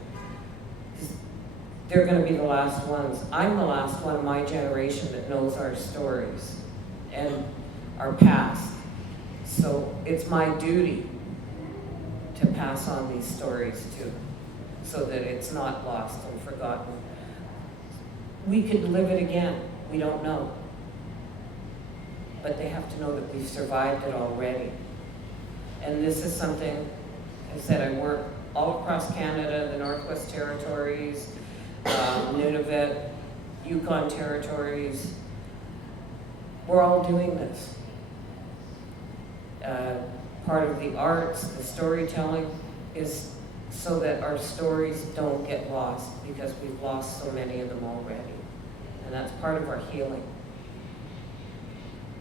They're going to be the last ones. I'm the last one of my generation that knows our stories and our past. So it's my duty to pass on these stories to, so that it's not lost and forgotten. We could live it again, we don't know. But they have to know that we've survived it already. And this is something, I said, I work all across Canada, the Northwest Territories, Nunavut, Yukon Territories. We're all doing this. Part of the arts, the storytelling, is so that our stories don't get lost, because we've lost so many of them already. And that's part of our healing.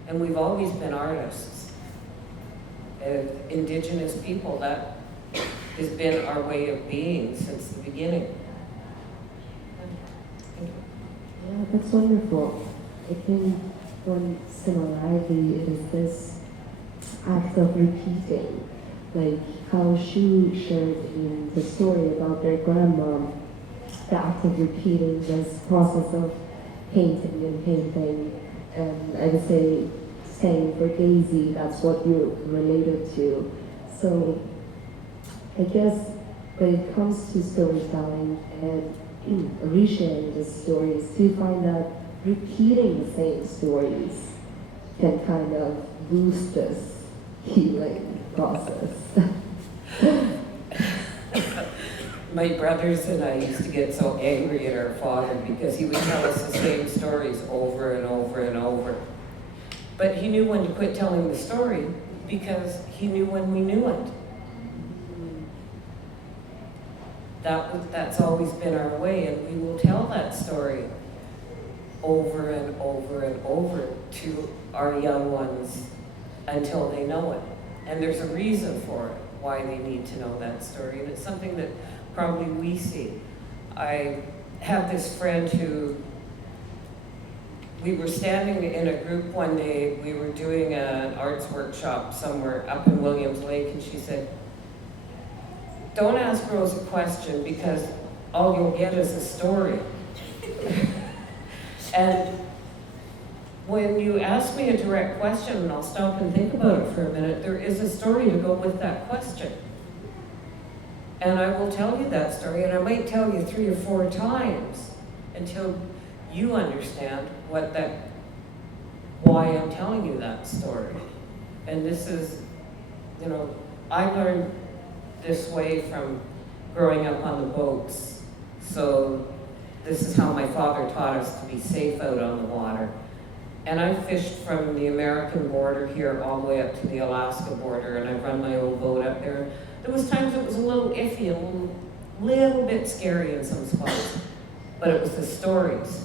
And we've always been artists. Indigenous people, that has been our way of being since the beginning. Yeah, that's wonderful. I think one similarity is this act of repeating, like how Shu shared in the story about their grandma, the act of repeating this process of painting and painting. And I would say, same for Daisy, that's what you related to. So I guess when it comes to storytelling and resharing the stories, do you find that repeating the same stories can kind of boost this healing process? My brothers and I used to get so angry at our father because he would tell us the same stories over and over and over. But he knew when to quit telling the story because he knew when we knew it. That's always been our way, and we will tell that story over and over and over to our young ones until they know it. And there's a reason for it, why they need to know that story, and it's something that probably we see. I have this friend who, we were standing in a group one day, we were doing an arts workshop somewhere up in Williams Lake, and she said, "Don't ask Rose a question because all you'll get is a story." And when you ask me a direct question, and I'll stop and think about it for a minute, there is a story to go with that question. And I will tell you that story, and I might tell you 3 or 4 times until you understand why I'm telling you that story. And this is, I learned this way from growing up on the boats. So this is how my father taught us to be safe out on the water. And I fished from the American border here all the way up to the Alaska border, and I've run my own boat up there. There was times it was a little iffy and a little bit scary in some spots, but it was the stories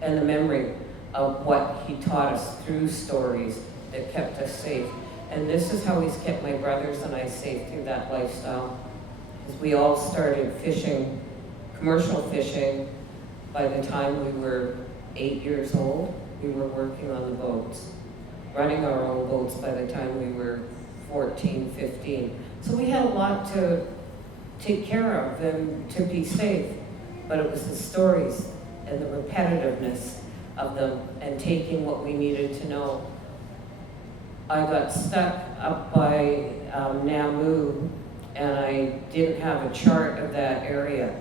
and the memory of what he taught us through stories that kept us safe. And this is how he's kept my brothers and I safe through that lifestyle. Because we all started fishing, commercial fishing, by the time we were 8 years old. We were working on the boats, running our own boats by the time we were 14, 15. So we had a lot to take care of and to be safe. But it was the stories and the repetitiveness of them and taking what we needed to know. I got stuck up by Namu, and I didn't have a chart of that area.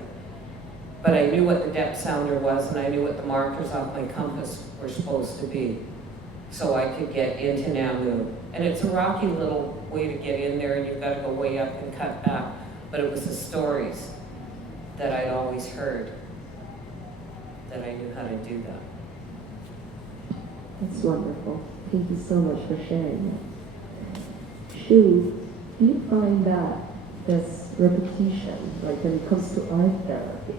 But I knew what the depth sounder was, and I knew what the markers off my compass were supposed to be, so I could get into Namu. And it's a rocky little way to get in there, and you've got to go way up and cut back. But it was the stories that I'd always heard that I knew how to do that. That's wonderful. Thank you so much for sharing that. Shu, do you find that this repetition, like when it comes to art therapy,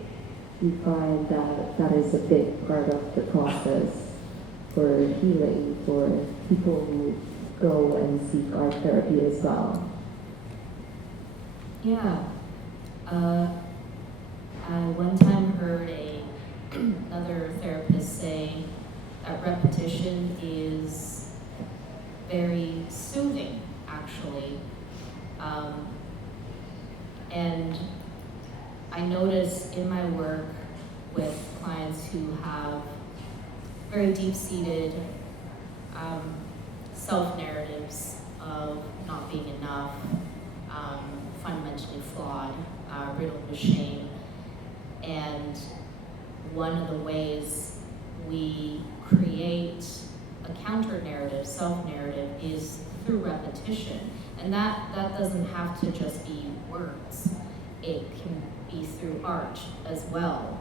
do you find that that is a big part of the process for healing for people who go and seek art therapy as well? Yeah. I one time heard another therapist say that repetition is very soothing, actually. And I notice in my work with clients who have very deep-seated self-narratives of not being enough, fundamentally flawed, riddled with shame. And one of the ways we create a counter-narrative, self-narrative, is through repetition. And that doesn't have to just be words. It can be through art as well.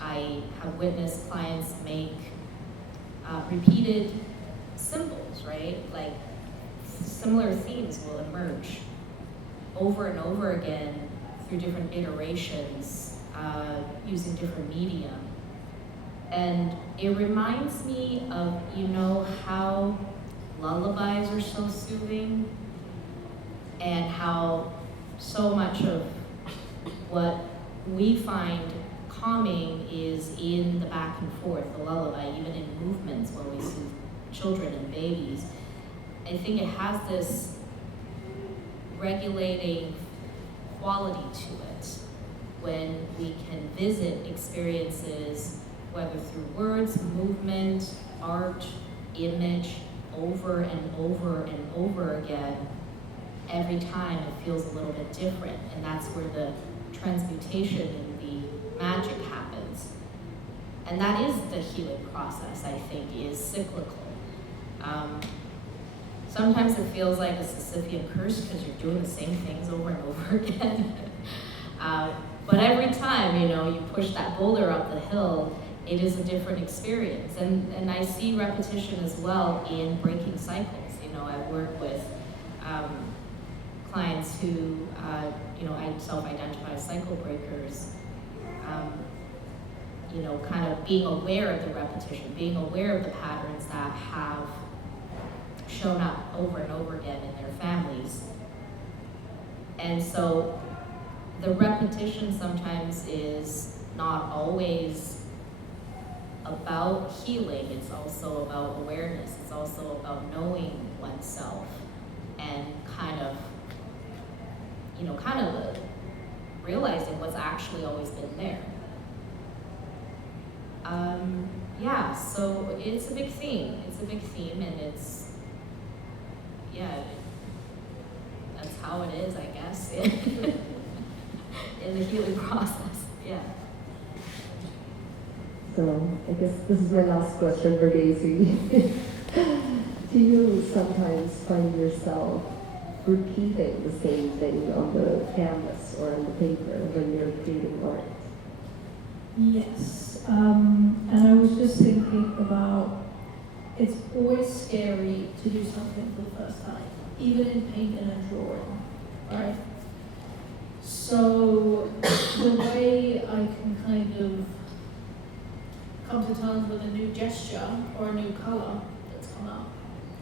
I have witnessed clients make repeated symbols, right? Like similar themes will emerge over and over again through different iterations, using different medium. And it reminds me of, you know, how lullabies are so soothing, and how so much of what we find calming is in the back and forth, the lullaby, even in movements when we soothe children and babies. I think it has this regulating quality to it when we can visit experiences, whether through words, movement, art, image, over and over and over again. Every time it feels a little bit different, and that's where the transmutation and the magic happens. And that is the healing process, I think, is cyclical. Sometimes it feels like a Sisyphean curse because you're doing the same things over and over again. But every time, you know, you push that boulder up the hill, it is a different experience. And I see repetition as well in breaking cycles. You know, I work with clients who, you know, I self-identify as cycle breakers, you know, kind of being aware of the repetition, being aware of the patterns that have shown up over and over again in their families. And so the repetition sometimes is not always about healing, it's also about awareness, it's also about knowing oneself and kind of realizing what's actually always been there. Yeah, so it's a big theme. It's a big theme, and it's, yeah, that's how it is, I guess, in the healing process, yeah. So I guess this is my last question for Daisy. Do you sometimes find yourself repeating the same thing on the canvas or on the paper when you're creating art? Yes, and I was just thinking about, it's always scary to do something for the first time, even in painting and drawing, right? So the way I can kind of come to terms with a new gesture or a new color that's come up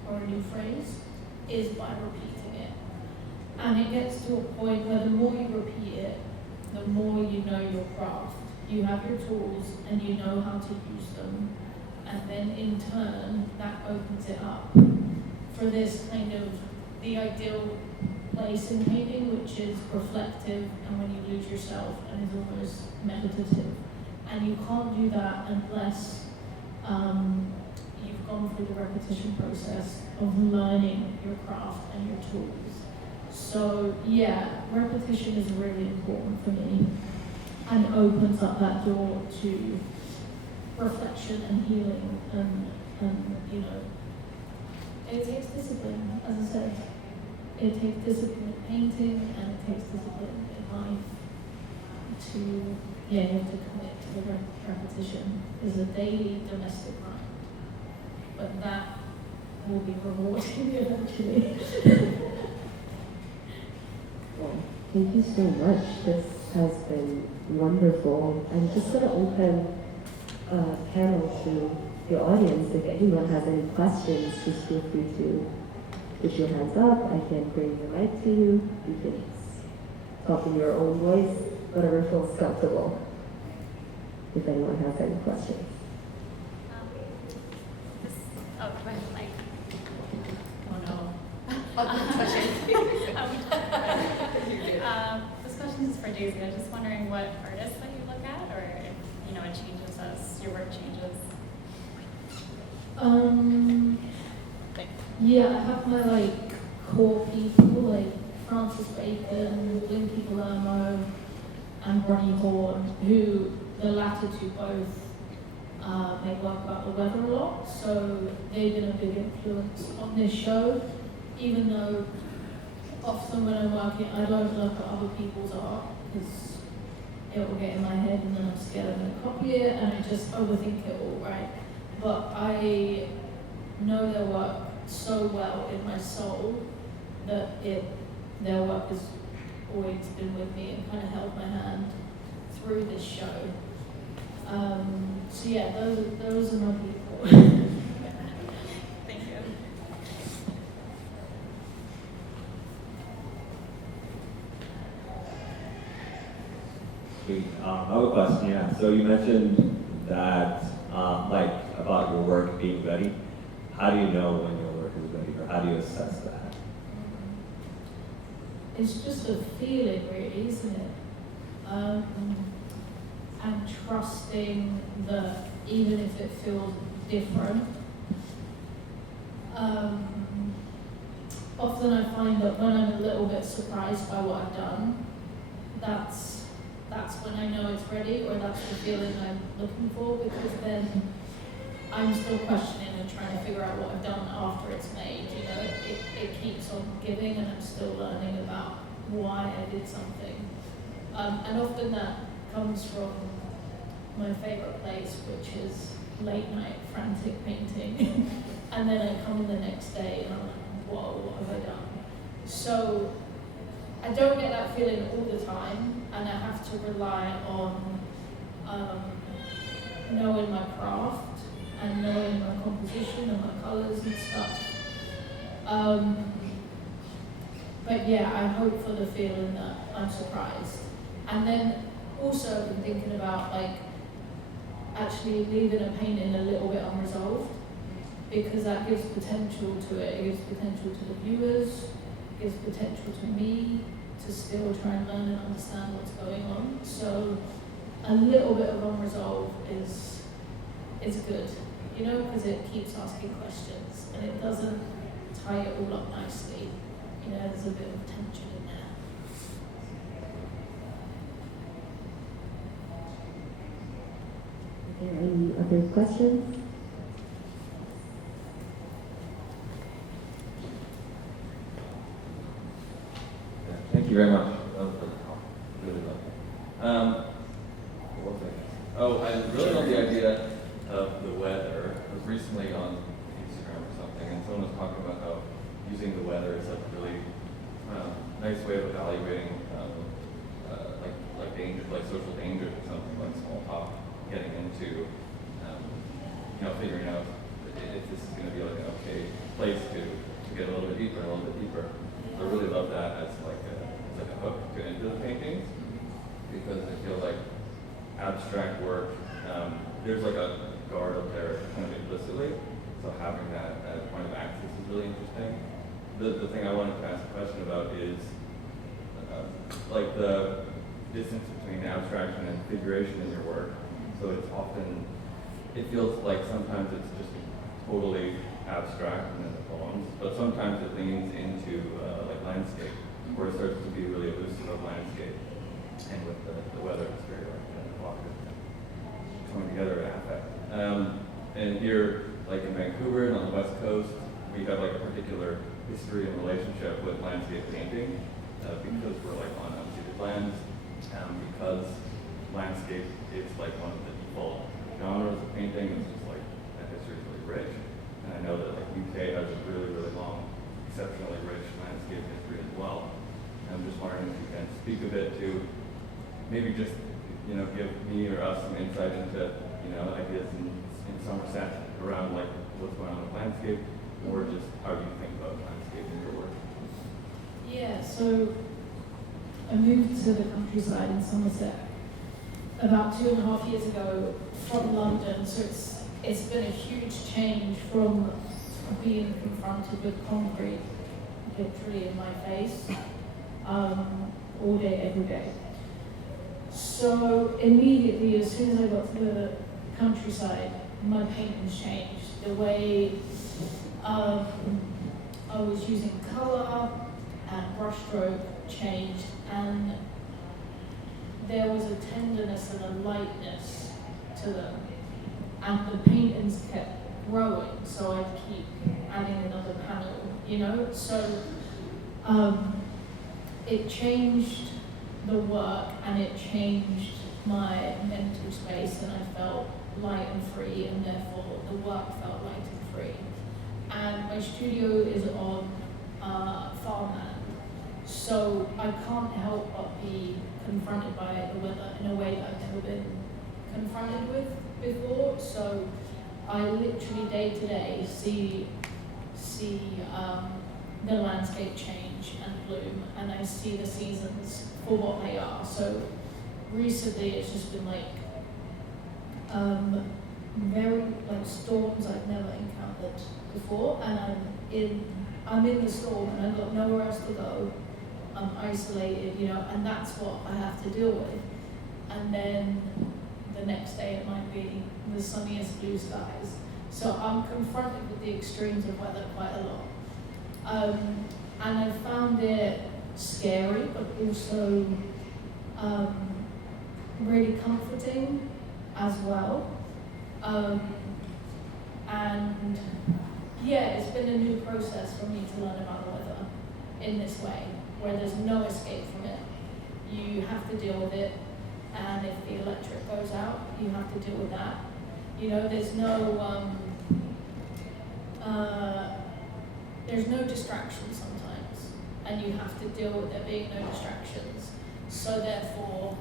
or a new phrase is by repeating it. And it gets to a point where the more you repeat it, the more you know your craft. You have your tools and you know how to use them. And then in turn, that opens it up for this kind of the ideal place in painting, which is reflective and when you lose yourself and is almost meditative. And you can't do that unless you've gone through the repetition process of learning your craft and your tools. So yeah, repetition is really important for me and opens up that door to reflection and healing and you know, it takes discipline, as I said. It takes discipline in painting and it takes discipline in life to, yeah, you have to commit to the repetition. It's a daily domestic grind, but that will be rewarding eventually. Well, thank you so much. This has been wonderful. I'm just going to open a panel to the audience. If anyone has any questions, just feel free to put your hands up. I can bring the mic to you. You can talk in your own voice, whatever feels comfortable. If anyone has any questions. This question is for Daisy. I was just wondering what artists that you look at, or if, you know, it changes as your work changes. Yeah, I have my core people, like Francis Bacon, Blinky Palermo, and Bronnie Horn, who the latter two both make work about the weather a lot, so they've been a big influence on this show, even though often when I'm working, I don't look at other people's art, because it will get in my head and then I'm scared I'm going to copy it, and I just overthink it all, right? But I know their work so well in my soul that their work has always been with me and kind of held my hand through this show. So yeah, those are my people. Thank you. Sweet. I have a question, yeah. So you mentioned that, like, about your work being ready. How do you know when your work is ready, or how do you assess that? It's just a feeling, really, isn't it? And trusting that even if it feels different, often I find that when I'm a little bit surprised by what I've done, that's when I know it's ready, or that's the feeling I'm looking for, because then I'm still questioning and trying to figure out what I've done after it's made. You know, it keeps on giving, and I'm still learning about why I did something. And often that comes from my favorite place, which is late night frantic painting. And then I come in the next day and I'm like, whoa, what have I done? So I don't get that feeling all the time, and I have to rely on knowing my craft and knowing my composition and my colours and stuff. But yeah, I hope for the feeling that I'm surprised. And then also I've been thinking about like actually leaving a painting a little bit unresolved, because that gives potential to it. It gives potential to the viewers, it gives potential to me to still try and learn and understand what's going on. So a little bit of unresolved is good, you know, because it keeps asking questions and it doesn't tie it all up nicely. You know, there's a bit of tension in there. Are there any other questions? Thank you very much. That was really cool. Really lovely. What was I? Oh, I really love the idea of the weather. I was recently on Instagram or something, and someone was talking about how using the weather is like a really nice way of evaluating like danger, like social dangers or something, like small talk, getting into figuring out if this is going to be like an okay place to get a little bit deeper, I really love that as like a hook to into the paintings, because I feel like abstract work, there's like a guard up there kind of implicitly, so having that as a point of access is really interesting. The thing I wanted to ask a question about is like the distance between abstraction and figuration in your work. So it's often, it feels like sometimes it's just totally abstract and then the poems, but sometimes it leans into like landscape, where it starts to be really elusive of landscape. And with the weather, it's very like evocative, coming together in affect. And here, like in Vancouver and on the West Coast, we have like a particular history and relationship with landscape painting, because we're like on unceded lands, because landscape is like one of the default genres of painting. It's just like that history is really rich. And I know that like UK has a really, really long, exceptionally rich landscape history as well. And I'm just wondering if you can speak a bit to maybe just, give me or us some insight into, ideas in Somerset around like what's going on with landscape, or just how do you think about landscape in your work? Yeah, so I moved to the countryside in Somerset about 2.5 years ago from London, so it's been a huge change from being confronted with concrete literally in my face all day, every day. So immediately, as soon as I got to the countryside, my paintings changed. The way I was using colour and brushstroke changed, and there was a tenderness and a lightness to them, and the paintings kept growing, so I'd keep adding another panel, you know? So it changed the work, and it changed my mental space, and I felt light and free, and therefore the work felt light and free. And my studio is on farmland, so I can't help but be confronted by the weather in a way that I've never been confronted with before. So I literally day to day see the landscape change and bloom, and I see the seasons for what they are. So recently it's just been like very like storms I've never encountered before, and I'm in the storm and I've got nowhere else to go. I'm isolated, you know, and that's what I have to deal with. And then the next day it might be the sunniest blue skies. So I'm confronted with the extremes of weather quite a lot. And I found it scary, but also really comforting as well. And yeah, it's been a new process for me to learn about the weather in this way, where there's no escape from it. You have to deal with it, and if the electric goes out, you have to deal with that. You know, there's no distraction sometimes, and you have to deal with there being no distractions. So therefore,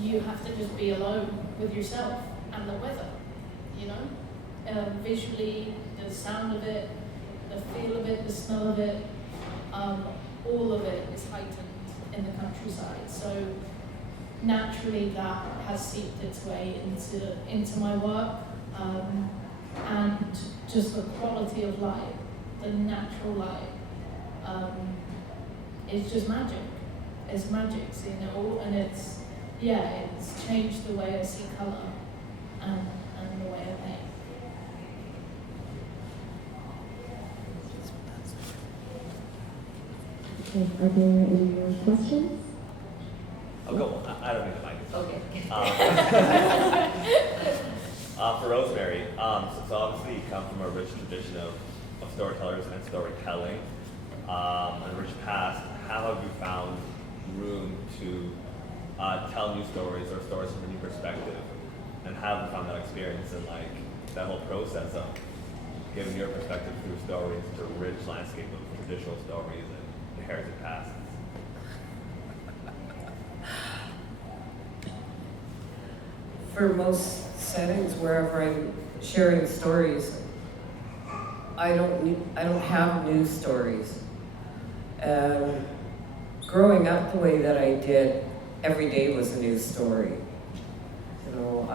you have to just be alone with yourself and the weather, you know? Visually, the sound of it, the feel of it, the smell of it, all of it is heightened in the countryside. So naturally that has seeped its way into my work, and just the quality of light, the natural light, is just magic. It's magic seeing it all, and it's changed the way I see colour and the way I paint. Okay, are there any more questions? I'll go on. I don't need the mic. Okay. For Rosemary, so obviously you come from a rich tradition of storytellers and storytelling, and a rich past. How have you found room to tell new stories or stories from a new perspective? And how have you found that experience and like that whole process of giving your perspective through stories to a rich landscape of traditional stories and inherited pasts? For most settings, wherever I'm sharing stories, I don't have news stories. Growing up the way that I did, every day was a news story. You know,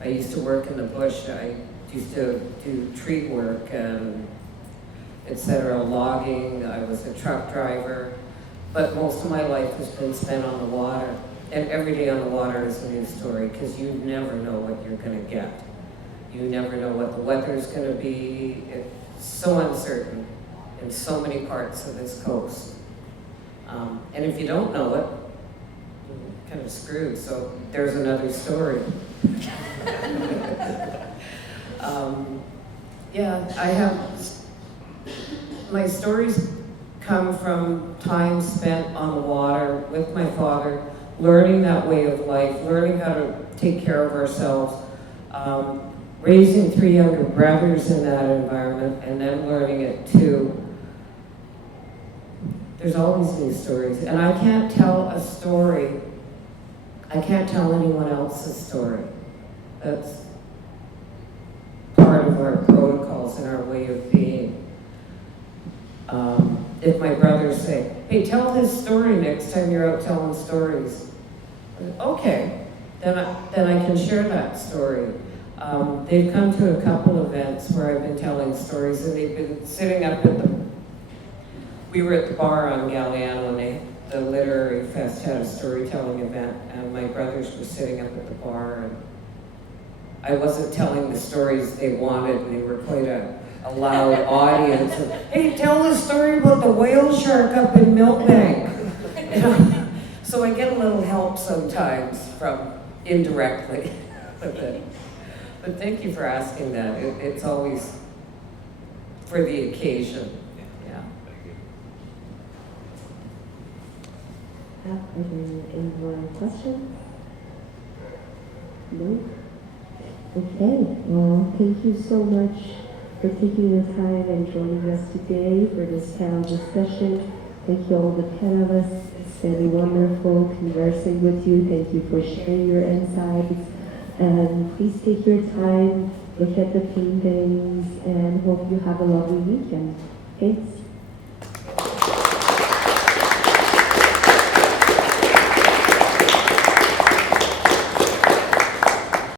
I used to work in the bush. I used to do tree work and etc., logging. I was a truck driver, but most of my life has been spent on the water. And every day on the water is a news story, because you never know what you're going to get. You never know what the weather's going to be. It's so uncertain in so many parts of this coast. And if you don't know it, you're kind of screwed. So there's another story. I have, my stories come from time spent on the water with my father, learning that way of life, learning how to take care of ourselves, raising 3 younger brothers in that environment, and then learning it too. There's always new stories, and I can't tell a story, I can't tell anyone else's story. That's part of our protocols and our way of being. If my brothers say, hey, tell his story next time you're out telling stories. Okay, then I can share that story. They've come to a couple events where I've been telling stories, and they've been sitting up at we were at the bar on Galliano, and the Literary Fest had a storytelling event, and my brothers were sitting up at the bar, and I wasn't telling the stories they wanted, and they were quite a loud audience. Hey, tell the story about the whale shark up in Milkbank. You know? So I get a little help sometimes from indirectly. But thank you for asking that. It's always for the occasion. Yeah. Are there any more questions? No? Okay, well, thank you so much for taking the time and joining us today for this panel discussion. Thank you all the panelists. It's been wonderful conversing with you. Thank you for sharing your insights. And please take your time, look at the paintings, and hope you have a lovely weekend. Thanks.